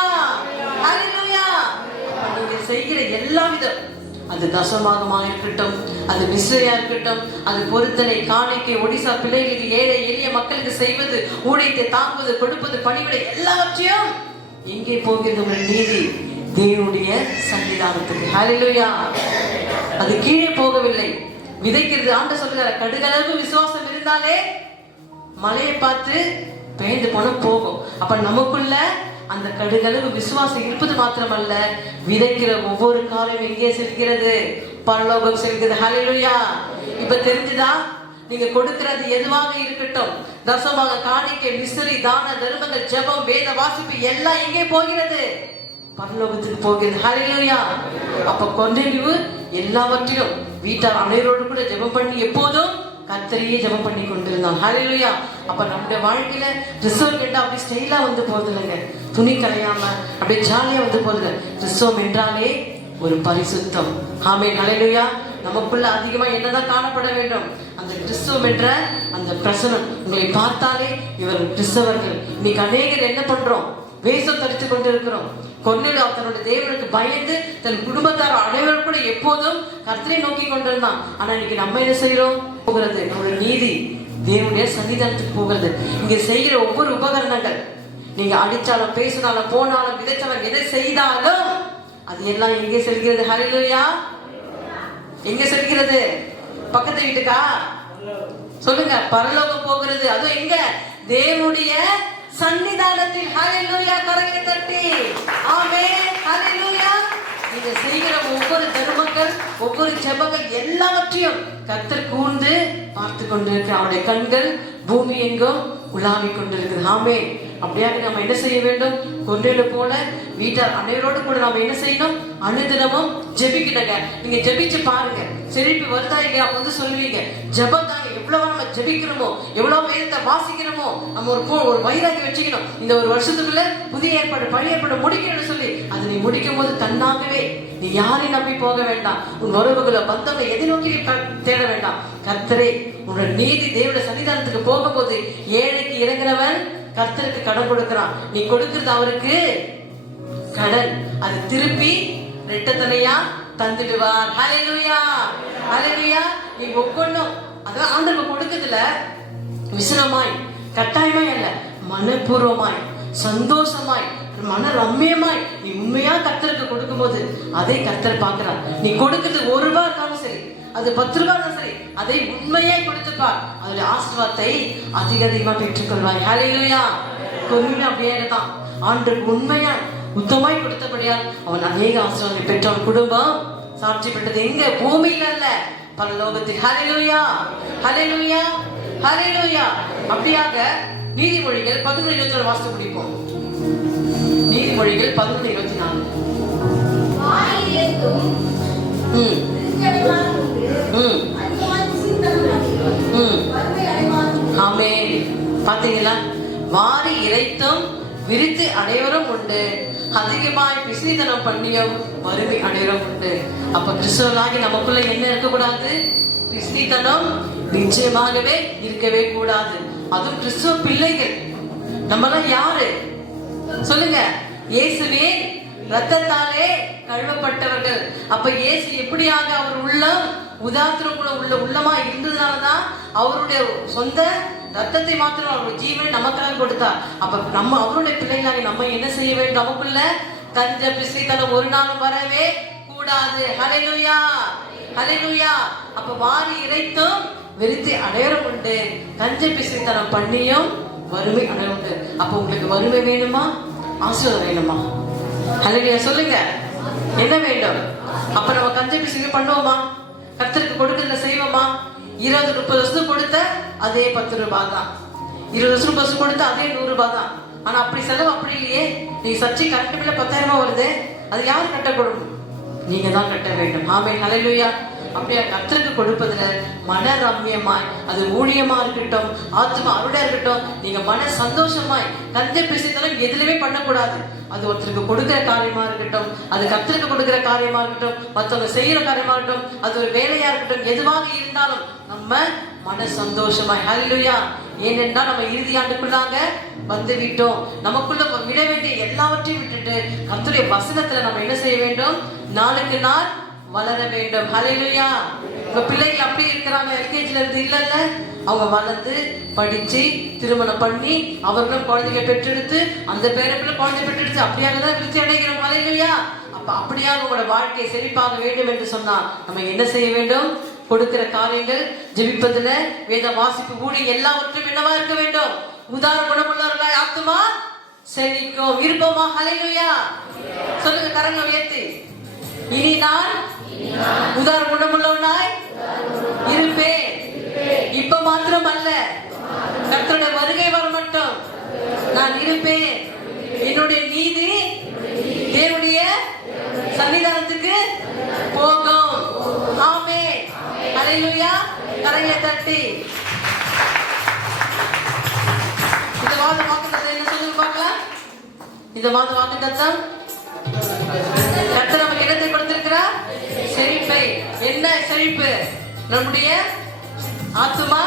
ஹல்லேலூயா. நீங்க செய்கிற எல்லா விதம், அது தசமாகமா இருக்கட்டும், அது மிஸ்ரையா இருக்கட்டும், அது பொருத்தனை, காணிக்கை, ஒடிசா பிள்ளைகளுக்கு, ஏழை எளிய மக்களுக்கு செய்வது, ஊழியத்தை தாங்குவது, கொடுப்பது, பணிவிடை எல்லாவற்றையும் எங்கே போகிறது? உங்கள் நீதி தேவனுடைய சன்னிதானத்துக்கு. ஹல்லேலூயா. அது கீழே போகவில்லை. விதைக்கிறது ஆண்டவர் சொல்லுகிறார், கடுகளவு விசுவாசம் இருந்தாலே மலையை பார்த்து பெயர்ந்து போன போகும். அப்ப நமக்குள்ள அந்த கடுகளவு விசுவாசம் இருப்பது மாத்திரமல்ல, விதைக்கிற ஒவ்வொரு காலம் எங்கே செல்கிறது? பரலோகம் செல்கிறது. ஹல்லேலூயா. இப்ப தெரிஞ்சுதா? நீங்க கொடுக்கிறது எதுவாக இருக்கட்டும், தசமாக, காணிக்கை, மிஸ்ரி, தான தர்மங்கள், ஜெபம், வேத வாசிப்பு எல்லாம் எங்கே போகிறது? பரலோகத்துக்கு போகிறது. ஹல்லேலூயா. அப்ப கொர்நேலியு எல்லாவற்றிலும் வீட்டார் அனைவரோடு கூட ஜெபம் பண்ணி எப்போதும் கர்த்தரையே ஜெபம் பண்ணி கொண்டிருந்தான். ஹல்லேலூயா. அப்ப நம்முடைய வாழ்க்கையில கிறிஸ்தவம் கேட்டா அப்படி ஸ்டைலா வந்து போறது இல்லைங்க, துணி கலையாம அப்படியே ஜாலியா வந்து போறது. கிறிஸ்தவம் என்றாலே ஒரு பரிசுத்தம். ஆமென், ஹல்லேலூயா. நமக்குள்ள அதிகமா என்னதான் காணப்பட வேண்டும்? அந்த கிறிஸ்தவம் என்ற அந்த பிரசனம். உங்களை பார்த்தாலே இவர்கள் கிறிஸ்தவர்கள். இன்னைக்கு அநேகர் என்ன பண்றோம்? வேஷம் தரித்து கொண்டிருக்கிறோம். கொர்நேலியு தன்னுடைய தேவனுக்கு பயந்து தன் குடும்பத்தார் அனைவரும் கூட எப்போதும் கர்த்தரை நோக்கி கொண்டிருந்தான். ஆனா இன்னைக்கு நம்ம என்ன செய்யறோம்? போகிறது நம்மளுடைய நீதி தேவனுடைய சன்னிதானத்துக்கு போகிறது. இங்க செய்கிற ஒவ்வொரு உபகரணங்கள், நீங்க அடிச்சாலும், பேசினாலும், போனாலும், விதைச்சாலும், எதை செய்தாலும் அது எல்லாம் எங்கே செல்கிறது? ஹல்லேலூயா. எங்க செல்கிறது? பக்கத்து வீட்டுக்கா? சொல்லுங்க. பரலோகம் போகிறது. அதுவும் எங்க? தேவனுடைய சன்னிதானத்தில். ஹல்லேலூயா. கரங்களை தட்டி ஆமென், ஹல்லேலூயா. நீங்க செய்கிற ஒவ்வொரு தர்மங்கள், ஒவ்வொரு ஜெபங்கள் எல்லாவற்றையும் கர்த்தர் கூர்ந்து பார்த்து கொண்டிருக்கிறார். அவருடைய கண்கள் பூமி எங்கும் உலாவிக் கொண்டிருக்கிறது. ஆமென். அப்படியாக நம்ம என்ன செய்ய வேண்டும்? கொர்நேலியு போல வீட்டார் அனைவரோடு கூட நாம என்ன செய்யணும்? அனுதினமும் ஜெபிக்கணுங்க. நீங்க ஜெபிச்சு பாருங்க, செழிப்பு வருதா இல்லையா? அப்ப சொல்லுவீங்க, ஜெபம் தாங்க. எவ்வளவு நம்ம ஜெபிக்கிறோமோ, எவ்வளவு வேதத்தை வாசிக்கிறோமோ, நம்ம ஒரு வைராகி வச்சுக்கணும். இந்த ஒரு வருஷத்துக்குள்ள புதிய ஏற்பாடு, பழைய ஏற்பாடு முடிக்கணும்னு சொல்லி அதை நீ முடிக்கும் போது தன்னாகவே நீ யாரையும் நம்பி போக வேண்டாம். உன் உறவுகளை, பந்தங்களை எதை நோக்கி தேட வேண்டாம். கர்த்தரே உன்னோட நீதி தேவனுடைய சன்னிதானத்துக்கு போகும்போது ஏழைக்கு இறங்குறவன் கர்த்தருக்கு கடன் கொடுக்கிறான். நீ கொடுக்கிறது அவருக்கு கடன், அது திருப்பி ரெட்டத்தனையா தந்துடுவார். ஹல்லேலூயா, ஹல்லேலூயா. நீ ஒவ்வொன்றும் அதான் ஆண்டவருக்கு கொடுக்கிறதுல விசனமாய், கட்டாயமாய் அல்ல, மனப்பூர்வமாய், சந்தோஷமாய், மன ரம்மியமாய் நீ உண்மையா கர்த்தருக்கு கொடுக்கும் போது அதை கர்த்தர் பார்க்கிறார். நீ கொடுக்கிறது 1 ரூபாய் இருந்தாலும் சரி, அது 10 ரூபாய் இருந்தாலும் சரி, அதை உண்மையாய் கொடுத்துப்பார். அதோட ஆசீர்வாதத்தை அதிக அதிகமா பெற்றுக்கொள்வாய். ஹல்லேலூயா. கொர்நேலியு அப்படியே தான் ஆண்டவருக்கு உண்மையாய் உத்தமாய் கொடுத்தபடியால் அவன் அநேக ஆசீர்வாதத்தை பெற்ற அவன் குடும்பம் சாட்சி பெற்றது. எங்க? பூமியில அல்ல, பரலோகத்தில். ஹல்லேலூயா, ஹல்லேலூயா, ஹல்லேலூயா. அப்படியாக நீதிமொழிகள் 11:24 வாசித்து முடிப்போம். நீதிமொழிகள் 11:24. ஆமென். பாத்தீங்களா? வாரி இறைத்தும் விரித்து அனைவரும் உண்டு, அதிகமாய் பிசிதனம் பண்ணியும் வறுமை அனைவரும் உண்டு. அப்ப கிறிஸ்தவர்களாகி நமக்குள்ள என்ன இருக்கக்கூடாது? பிசிதனம் நிச்சயமாகவே இருக்கவே கூடாது. அதுவும் கிறிஸ்துவ பிள்ளைகள். நம்மளாம் யாரு சொல்லுங்க? இயேசுவே ரத்தத்தாலே கழுவப்பட்டவர்கள். அப்ப இயேசு எப்படியாக அவர் உள்ளம் உதாத்திரம் உள்ள உள்ளமா இருந்ததுனாலதான் அவருடைய சொந்த ரத்தத்தை மாத்திரம் அவருடைய ஜீவனை நமக்காக கொடுத்தார். அப்ப நம்ம அவருடைய பிள்ளைகளாக நம்ம என்ன செய்ய வேண்டும்? நமக்குள்ள கஞ்ச பிசைத்தனம் ஒரு நாளும் வரவே கூடாது. ஹல்லேலூயா, ஹல்லேலூயா. அப்ப வாரி இறைத்தும் வெறுத்து அடையாளம் உண்டு, கஞ்ச பிசைத்தனம் பண்ணியும் வறுமை அடையாளம் உண்டு. அப்ப உங்களுக்கு வறுமை வேணுமா, ஆசீர்வாதம் வேணுமா? ஹல்லேலூயா சொல்லுங்க, என்ன வேண்டும்? அப்ப நம்ம கஞ்ச பிசை பண்ணுவோமா? கர்த்தருக்கு கொடுக்கறத செய்வோமா? 20-30 வருஷத்துக்கு கொடுத்த அதே 10 ரூபாய் தான், 20 வருஷம் பஸ் கொடுத்த அதே 100 ரூபாய் தான். ஆனா அப்படி செலவு அப்படி இல்லையே. நீங்க சர்ச்சை கரெக்ட் பில்ல 10,000 வருது, அது யாரு கட்ட கொடுக்கும்? நீங்க தான் கட்ட வேண்டும். ஆமென், ஹல்லேலூயா. அப்படியே கர்த்தருக்கு கொடுப்பதுல மன ரம்யமாய், அது ஊழியமா இருக்கட்டும், ஆத்மா அருளா இருக்கட்டும், நீங்க மன சந்தோஷமாய் கஞ்ச பிசைத்தனம் எதுலயுமே பண்ணக்கூடாது. அது ஒருத்தருக்கு கொடுக்கிற காரியமா இருக்கட்டும், அது கர்த்தருக்கு கொடுக்கிற காரியமா இருக்கட்டும், மற்றவங்க செய்யற காரியமா இருக்கட்டும், அது ஒரு வேலையா இருக்கட்டும், எதுவாக இருந்தாலும் நம்ம மன சந்தோஷமாய். ஹல்லேலூயா. ஏனென்றால் நம்ம இறுதி ஆண்டுக்குள்ளாக வந்து விட்டோம். நமக்குள்ள விட வேண்டிய எல்லாவற்றையும் விட்டுட்டு கர்த்தருடைய வசனத்துல நம்ம என்ன செய்ய வேண்டும்? நாளுக்கு நாள் வளர வேண்டும். ஹல்லேலூயா. உங்க பிள்ளைகள் அப்படி இருக்கிறாங்க, எல்கேஜில இருந்து இல்ல, அவங்க வளர்ந்து படிச்சு திருமணம் பண்ணி அவர்களும் குழந்தைகளை பெற்றெடுத்து அந்த பேரப்பிள்ள குழந்தை பெற்றெடுத்து அப்படியாக தான் விருத்தி அடைகிறோம். ஹல்லேலூயா. அப்ப அப்படியாக உங்களோட வாழ்க்கையை செழிப்பாக வேண்டும் என்று சொன்னால் நம்ம என்ன செய்ய வேண்டும்? கொடுக்கிற காரியங்கள், ஜெபிப்பதுல, வேத வாசிப்பு, ஊழி எல்லாவற்றும் என்னவா இருக்க வேண்டும்? உதார குணமுள்ளவர்களாய் ஆத்துமா செழிக்கும். விருப்பமா? ஹல்லேலூயா சொல்லுங்க, கரங்களை உயர்த்தி. இனி நான் உதார குணமுள்ளவனாய் இருப்பேன். இப்ப மாத்திரம் அல்ல, கர்த்தருடைய வருகை வர மட்டும் நான் இருப்பேன். என்னுடைய நீதி தேவனுடைய சன்னிதானத்துக்கு போகும். ஆமென், ஹல்லேலூயா. கரையை தட்டி இந்த வாத வாக்குத்தத்தம் என்ன சொல்லுங்க பார்க்கலாம். இந்த வாத வாக்குத்தத்தம் கர்த்தர் நமக்கு இடத்தை கொடுத்திருக்கிறார், செழிப்பை. என்ன செழிப்பு? நம்முடைய ஆத்துமா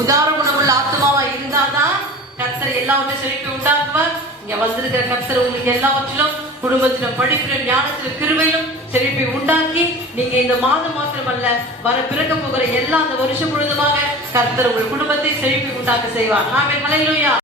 உதார குணமுள்ள ஆத்துமாவா இருந்தாதான் கர்த்தர் எல்லாவற்றையும் செழிப்பை உண்டாக்குவார். இங்க வந்திருக்கிற கர்த்தர் உங்களுக்கு எல்லாவற்றிலும், குடும்பத்திலும், படிப்பிலும், ஞானத்திலும், கிருபையிலும் செழிப்பை உண்டாக்கி நீங்க இந்த மாதம் மாத்திரமல்ல, வர பிறக்க போகிற எல்லா அந்த வருஷம் முழுதுமாக கர்த்தர் உங்கள் குடும்பத்தை செழிப்பை உண்டாக்க செய்வார். ஆமென், ஹல்லேலூயா.